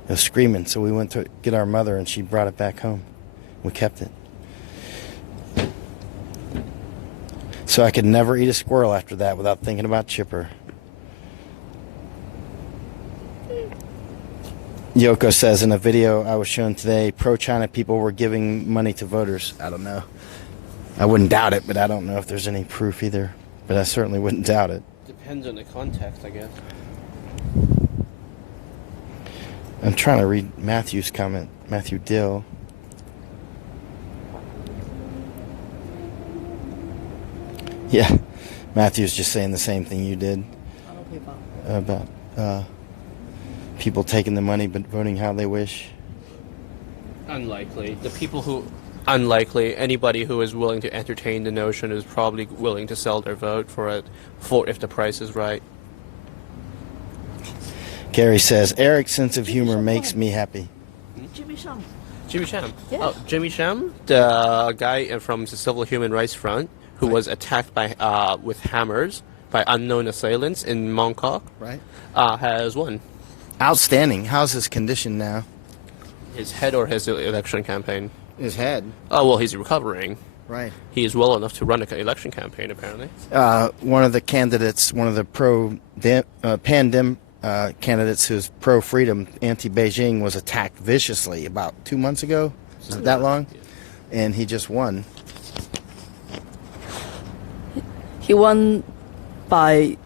It was screaming, so we went to get our mother, and she brought it back home. We kept it. So I could never eat a squirrel after that without thinking about Chipper. Yoko says in a video I was shown today, pro-China people were giving money to voters. I don't know. I wouldn't doubt it, but I don't know if there's any proof either. But I certainly wouldn't doubt it. Depends on the context, I guess. I'm trying to read Matthew's comment. Matthew Dill. Yeah, Matthew's just saying the same thing you did about people taking the money but voting how they wish. Unlikely. Anybody who is willing to entertain the notion is probably willing to sell their vote for it, if the price is right. Gary says, Eric's sense of humor makes me happy. Jimmy Sham. Jimmy Sham. Yeah. Oh, Jimmy Sham, the guy from the Civil Human Rights Front who was attacked by with hammers by unknown assailants in Mongkok, Right. Has won. Outstanding. How's his condition now? His head or his election campaign? His head. Oh, well, he's recovering. Right. He is well enough to run an election campaign, apparently. One of the candidates, one of the pro-pandem candidates who's pro-freedom, anti-Beijing, was attacked viciously about 2 months ago. Is it that long? Yeah. And he just won. He won by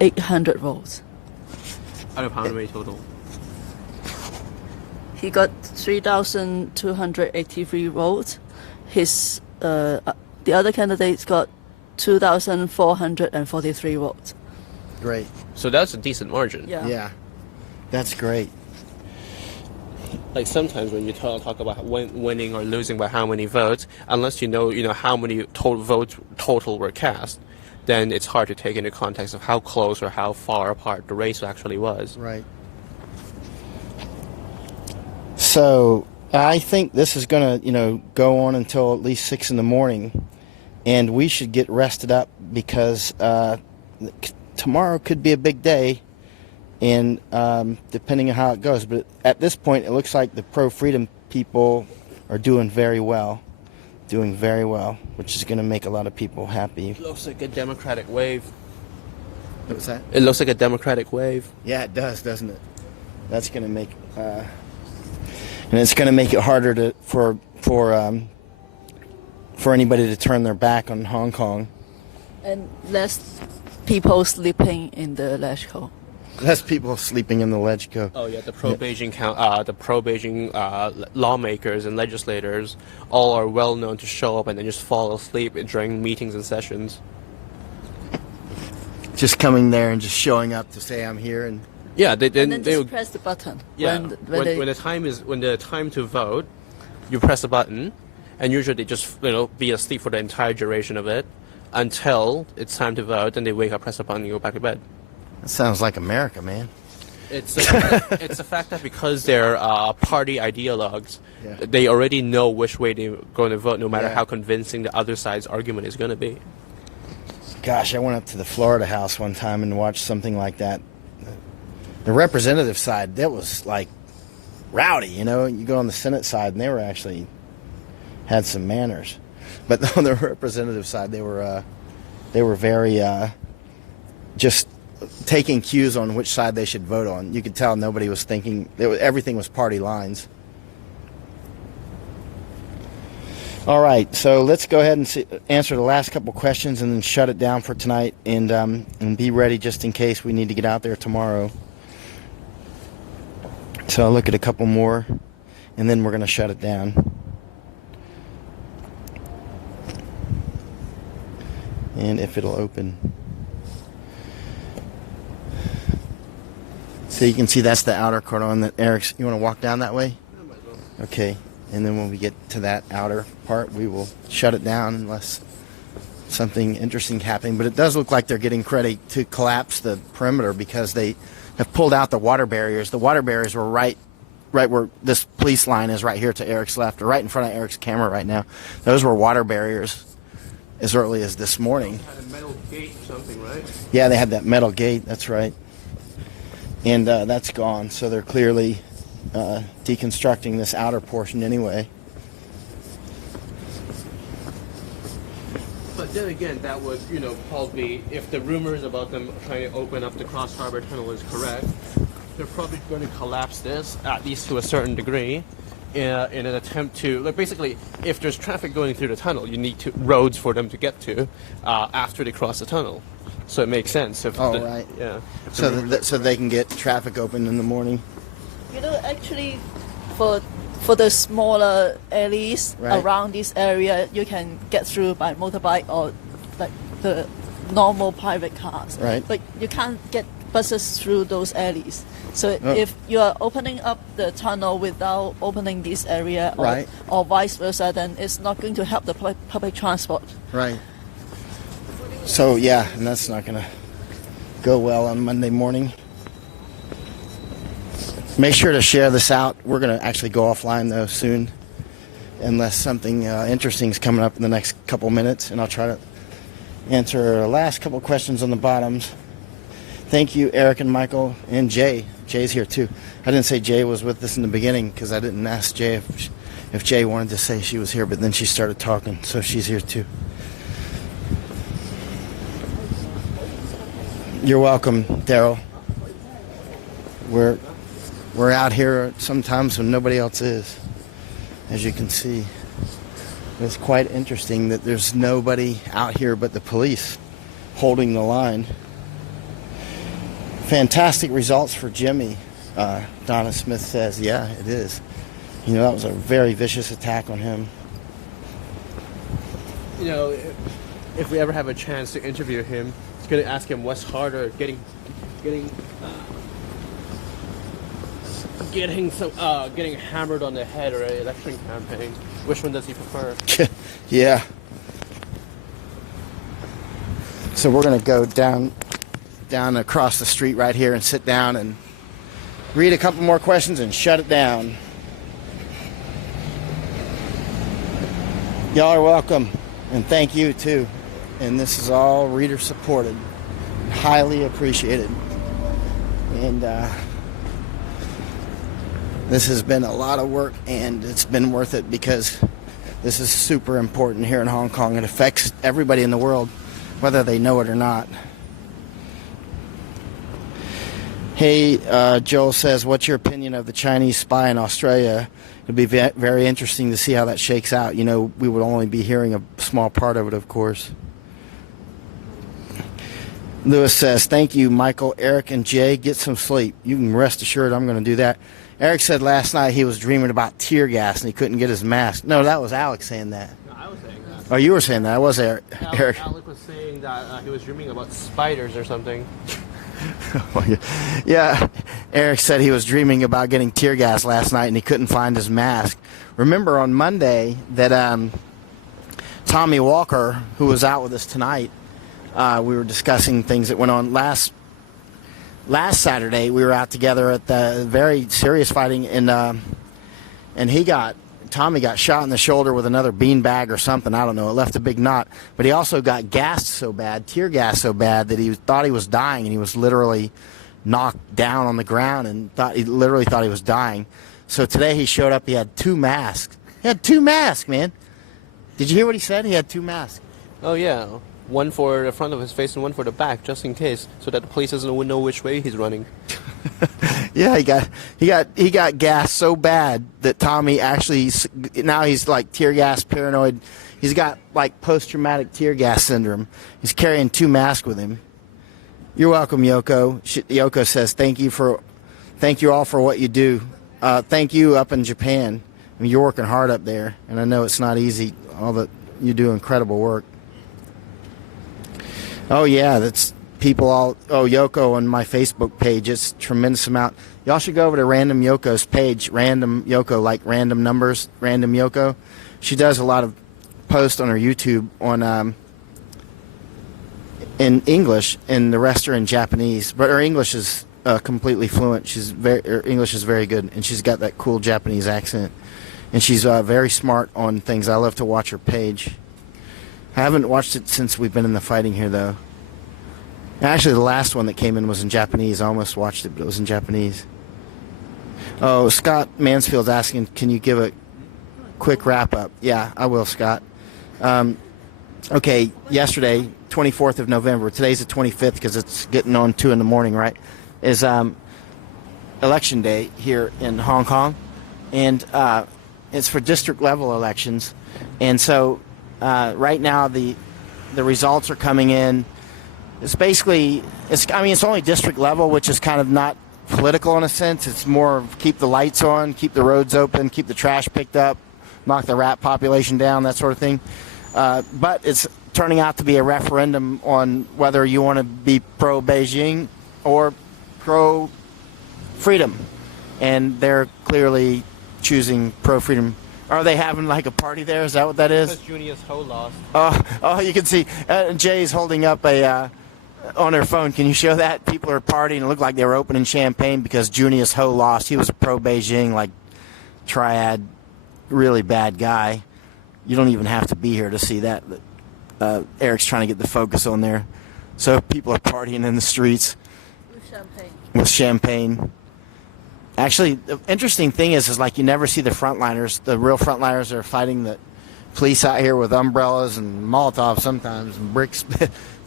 800 votes. Out of how many total? He got 3,283 votes. His the other candidates got 2,443 votes. Great. So that's a decent margin. Yeah. That's great. Like sometimes when you talk about winning or losing by how many votes, unless you know how many votes total were cast, then it's hard to take into context of how close or how far apart the race actually was. Right. So I think this is going to, go on until at least 6 in the morning, and we should get rested up because tomorrow could be a big day, and depending on how it goes. But at this point, it looks like the pro-freedom people are doing very well, which is going to make a lot of people happy. It looks like a democratic wave. What's that? It looks like a democratic wave. Yeah, it does, doesn't it? That's going to make, and it's going to make it harder for anybody to turn their back on Hong Kong. And less people sleeping in the Leshko. Less people sleeping in the Lechko. Oh yeah, the pro-Beijing lawmakers and legislators all are well known to show up and then just fall asleep during meetings and sessions. Just coming there and just showing up to say I'm here and. Yeah, And then just press the button. Yeah, when the time to vote, you press a button, and usually they just be asleep for the entire duration of it until it's time to vote, and they wake up, press a button, and go back to bed. That sounds like America, man. It's the fact that because they're party ideologues, they already know which way they're going to vote, no matter how convincing the other side's argument is going to be. Gosh, I went up to the Florida House one time and watched something like that. The representative side, that was like rowdy, You go on the Senate side, and they were actually had some manners. But on the representative side, they were very just taking cues on which side they should vote on. You could tell nobody was thinking. Everything was party lines. All right, so let's go ahead and answer the last couple questions and then shut it down for tonight, and be ready just in case we need to get out there tomorrow. So I'll look at a couple more, and then we're going to shut it down. And if it'll open. So you can see that's the outer cordon that Eric's. You want to walk down that way? Okay. And then when we get to that outer part, we will shut it down unless something interesting happening. But it does look like they're getting ready to collapse the perimeter because they have pulled out the water barriers. The water barriers were right where this police line is, right here to Eric's left, or right in front of Eric's camera right now. Those were water barriers as early as this morning. They had a metal gate or something, right? Yeah, they had that metal gate. That's right. And that's gone. So they're clearly deconstructing this outer portion anyway. But then again, that would, probably, if the rumors about them trying to open up the Cross Harbor Tunnel is correct, they're probably going to collapse this, at least to a certain degree, in an attempt to, basically, if there's traffic going through the tunnel, you need roads for them to get to after they cross the tunnel. So it makes sense. Right. Yeah. So they can get traffic open in the morning. Actually, for the smaller alleys Right. around this area, you can get through by motorbike or like the normal private cars. Right. But you can't get buses through those alleys. So if you are opening up the tunnel without opening this area, Right. or vice versa, then it's not going to help the public transport. Right. So yeah, and that's not going to go well on Monday morning. Make sure to share this out. We're going to actually go offline though soon, unless something interesting is coming up in the next couple minutes, and I'll try to answer the last couple questions on the bottoms. Thank you, Eric and Michael and Jay. Jay's here too. I didn't say Jay was with us in the beginning because I didn't ask Jay if Jay wanted to say she was here, but then she started talking, so she's here too. You're welcome, Daryl. We're out here sometimes when nobody else is, as you can see. It's quite interesting that there's nobody out here but the police holding the line. Fantastic results for Jimmy, Donna Smith says. Yeah, it is. That was a very vicious attack on him. If we ever have a chance to interview him, it's going to ask him what's harder, getting hammered on the head or an election campaign. Which one does he prefer? Yeah. So we're going to go down across the street right here and sit down and read a couple more questions and shut it down. Y'all are welcome, and thank you too. And this is all reader supported, highly appreciated. And this has been a lot of work, and it's been worth it because this is super important here in Hong Kong. It affects everybody in the world, whether they know it or not. Hey, Joel says, what's your opinion of the Chinese spy in Australia? It'd be very interesting to see how that shakes out. We would only be hearing a small part of it, of course. Lewis says, thank you, Michael, Eric, and Jay. Get some sleep. You can rest assured I'm going to do that. Eric said last night he was dreaming about tear gas and he couldn't get his mask. No, that was Alex saying that. No, I was saying that. Oh, you were saying that. I was Eric. Alex was saying that he was dreaming about spiders or something. Yeah, Eric said he was dreaming about getting tear gas last night and he couldn't find his mask. Remember on Monday that Tommy Walker, who was out with us tonight, we were discussing things that went on last Saturday. We were out together at the very serious fighting, and Tommy got shot in the shoulder with another beanbag or something. I don't know. It left a big knot. But he also got gassed so bad, tear gas so bad, that he thought he was dying, and he was literally knocked down on the ground and literally thought he was dying. So today he showed up. He had 2 masks. He had 2 masks, man. Did you hear what he said? He had 2 masks. Oh yeah, one for the front of his face and one for the back, just in case, so that the police doesn't know which way he's running. Yeah, he got gassed so bad that Tommy actually now he's like tear gas paranoid. He's got like post-traumatic tear gas syndrome. He's carrying 2 masks with him. You're welcome, Yoko. Yoko says thank you all for what you do. Thank you up in Japan. I mean, you're working hard up there, and I know it's not easy. All that you do, incredible work. Oh yeah, that's people all. Oh, Yoko on my Facebook page. It's a tremendous amount. Y'all should go over to Random Yoko's page. Random Yoko, like random numbers. Random Yoko. She does a lot of posts on her YouTube on in English, and the rest are in Japanese. But her English is completely fluent. Her English is very good, and she's got that cool Japanese accent. And she's very smart on things. I love to watch her page. I haven't watched it since we've been in the fighting here, though. Actually, the last one that came in was in Japanese. I almost watched it, but it was in Japanese. Oh, Scott Mansfield's asking, can you give a quick wrap-up? Yeah, I will, Scott. Okay, yesterday, 24th of November. Today's the 25th because it's getting on 2 in the morning, right? Is Election Day here in Hong Kong. And it's for district-level elections. And so right now the results are coming in. It's basically, it's only district level, which is kind of not political in a sense. It's more of keep the lights on, keep the roads open, keep the trash picked up, knock the rat population down, that sort of thing. But it's turning out to be a referendum on whether you want to be pro-Beijing or pro-freedom. And they're clearly choosing pro-freedom. Are they having like a party there? Is that what that is? Because Junius Ho lost. Oh, you can see Jay's holding up a on her phone. Can you show that? People are partying. It looked like they were opening champagne because Junius Ho lost. He was a pro-Beijing, like triad, really bad guy. You don't even have to be here to see that. Eric's trying to get the focus on there. So people are partying in the streets with champagne. Actually, the interesting thing is like you never see the frontliners. The real frontliners are fighting the police out here with umbrellas and Molotov sometimes and bricks.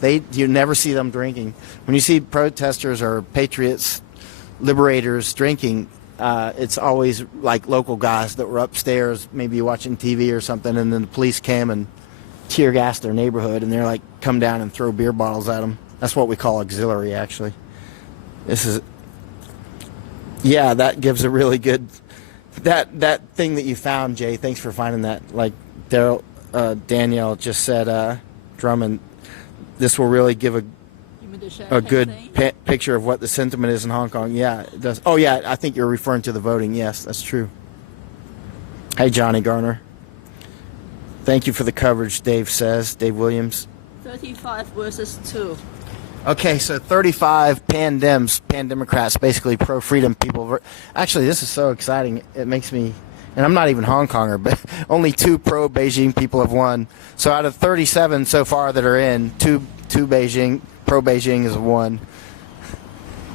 You never see them drinking. When you see protesters or patriots, liberators drinking, it's always like local guys that were upstairs, maybe watching TV or something, and then the police came and tear gassed their neighborhood, and they're like, come down and throw beer bottles at them. That's what we call auxiliary, actually. Yeah, that gives a really good that thing that you found, Jay. Thanks for finding that. Like Danielle just said, Drummond. This will really give a good picture of what the sentiment is in Hong Kong. Yeah, it does. Oh yeah, I think you're referring to the voting. Yes, that's true. Hey, Johnny Garner. Thank you for the coverage. Dave says. Dave Williams. 35 versus 2. Okay, so 35 pan-Democrats, basically pro-freedom people. Actually, this is so exciting. It makes me, and I'm not even Hong Konger, but only 2 pro-Beijing people have won. So out of 37 so far that are in, two Beijing, pro-Beijing is 1.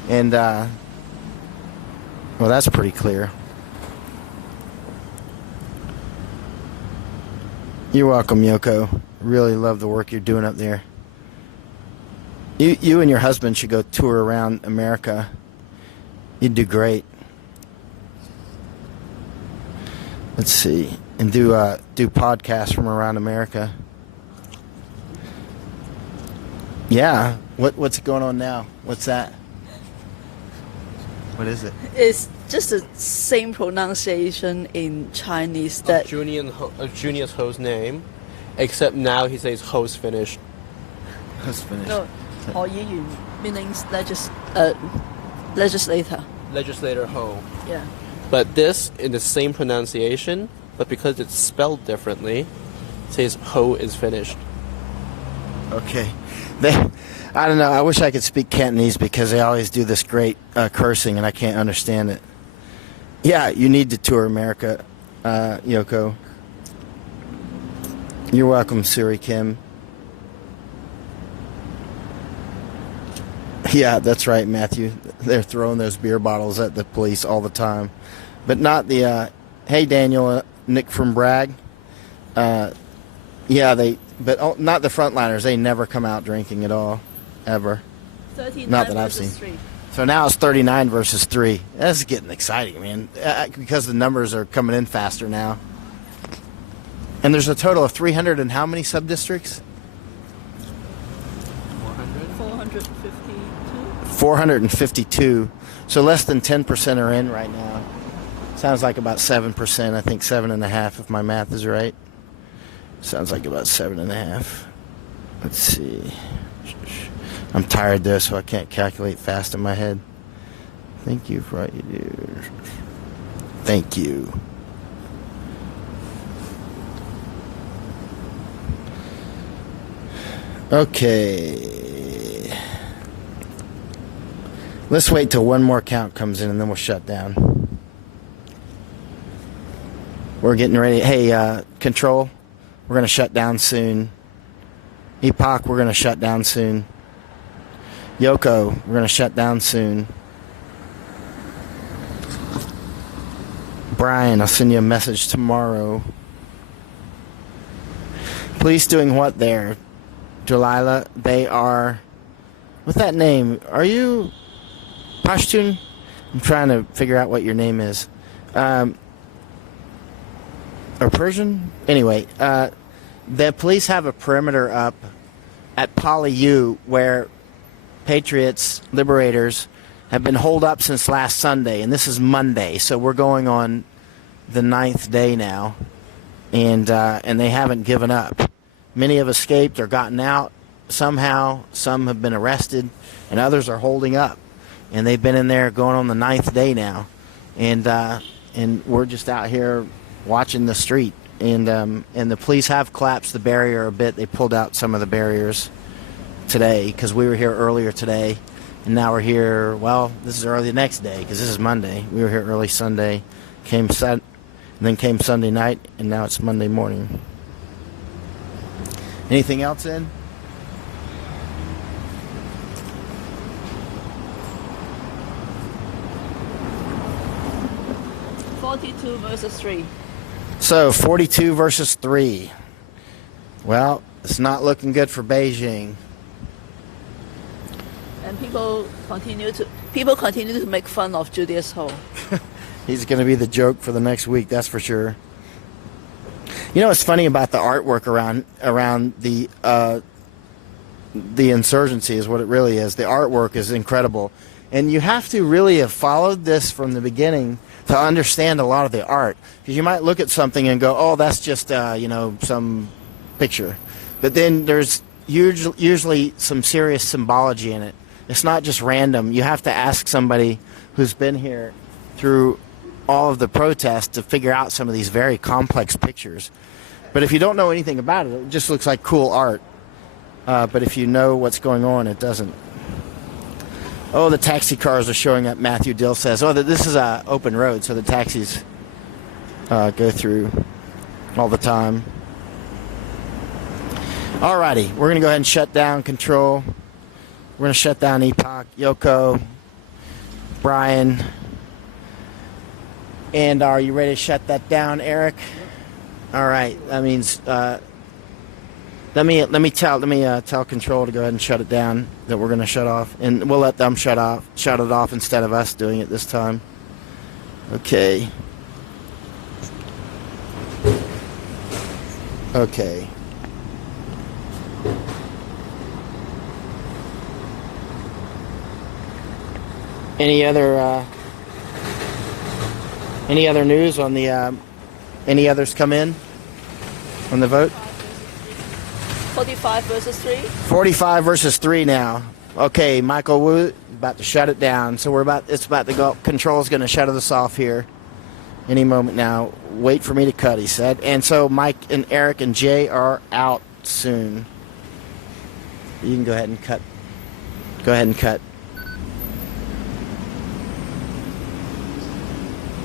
And, well, that's pretty clear. You're welcome, Yoko. Really love the work you're doing up there. You and your husband should go tour around America. You'd do great. Let's see, and do podcasts from around America. Yeah. What's going on now? What's that? What is it? It's just the same pronunciation in Chinese that Junius Ho's name, except now he says Ho's finished. Ho's finished. No, 何議員 means legislator. Legislator Ho. Yeah. But this in the same pronunciation, but because it's spelled differently, says Ho is finished. Okay. I don't know. I wish I could speak Cantonese because they always do this great cursing and I can't understand it. Yeah, you need to tour America, Yoko. You're welcome, Suri Kim. Yeah, that's right, Matthew. They're throwing those beer bottles at the police all the time. But not the, hey, Daniel, Nick from Bragg. Yeah, but not the frontliners. They never come out drinking at all, ever. 39 Not that I've versus seen. 3. So now it's 39 versus 3. That's getting exciting, man, because the numbers are coming in faster now. And there's a total of 300 and how many sub-districts? 452. 452. So less than 10% are in right now. Sounds like about 7%. I think 7.5 if my math is right. Sounds like about 7.5. Let's see. I'm tired though, so I can't calculate fast in my head. Thank you for what you do. Thank you. Okay. Let's wait till one more count comes in and then we'll shut down. We're getting ready. Hey, Control, we're going to shut down soon. Epoch, we're going to shut down soon. Yoko, we're going to shut down soon. Brian, I'll send you a message tomorrow. Police doing what there? Delilah, they are... What's that name? Are you Pashtun? I'm trying to figure out what your name is. Or Persian? Anyway, the police have a perimeter up at Poly U where patriots, liberators, have been holed up since last Sunday, and this is Monday, so we're going on the 9th day now, and they haven't given up. Many have escaped or gotten out somehow. Some have been arrested, and others are holding up, and they've been in there going on the 9th day now, and we're just out here watching the street, and the police have collapsed the barrier a bit. They pulled out some of the barriers today because we were here earlier today, and now we're here. Well, this is early the next day because this is Monday. We were here early Sunday, and then came Sunday night, and now it's Monday morning. Anything else in? $42 versus 3. So 42 versus 3. Well, it's not looking good for Beijing. And people continue to make fun of Julius Ho. He's going to be the joke for the next week, that's for sure. You know what's funny about the artwork around the insurgency is what it really is. The artwork is incredible. And you have to really have followed this from the beginning to understand a lot of the art. Because you might look at something and go, oh, that's just, some picture. But then there's usually some serious symbology in it. It's not just random. You have to ask somebody who's been here through all of the protests to figure out some of these very complex pictures. But if you don't know anything about it, it just looks like cool art. But if you know what's going on, it doesn't. Oh, the taxi cars are showing up, Matthew Dill says. Oh, this is an open road, so the taxis go through all the time. Alrighty, we're going to go ahead and shut down Control. We're going to shut down Epoch, Yoko, Brian. And are you ready to shut that down, Eric? All right. That means let me tell Control to go ahead and shut it down. That we're going to shut off, and we'll let them shut it off instead of us doing it this time. Okay. Okay. Any other news on the any others come in on the vote? 45 versus 3. 45 versus 3 now. Okay, Michael Wu about to shut it down. So it's about to go. Control's going to shut us off here any moment now. Wait for me to cut, he said. And so Mike and Eric and Jay are out soon. You can go ahead and cut. Go ahead and cut.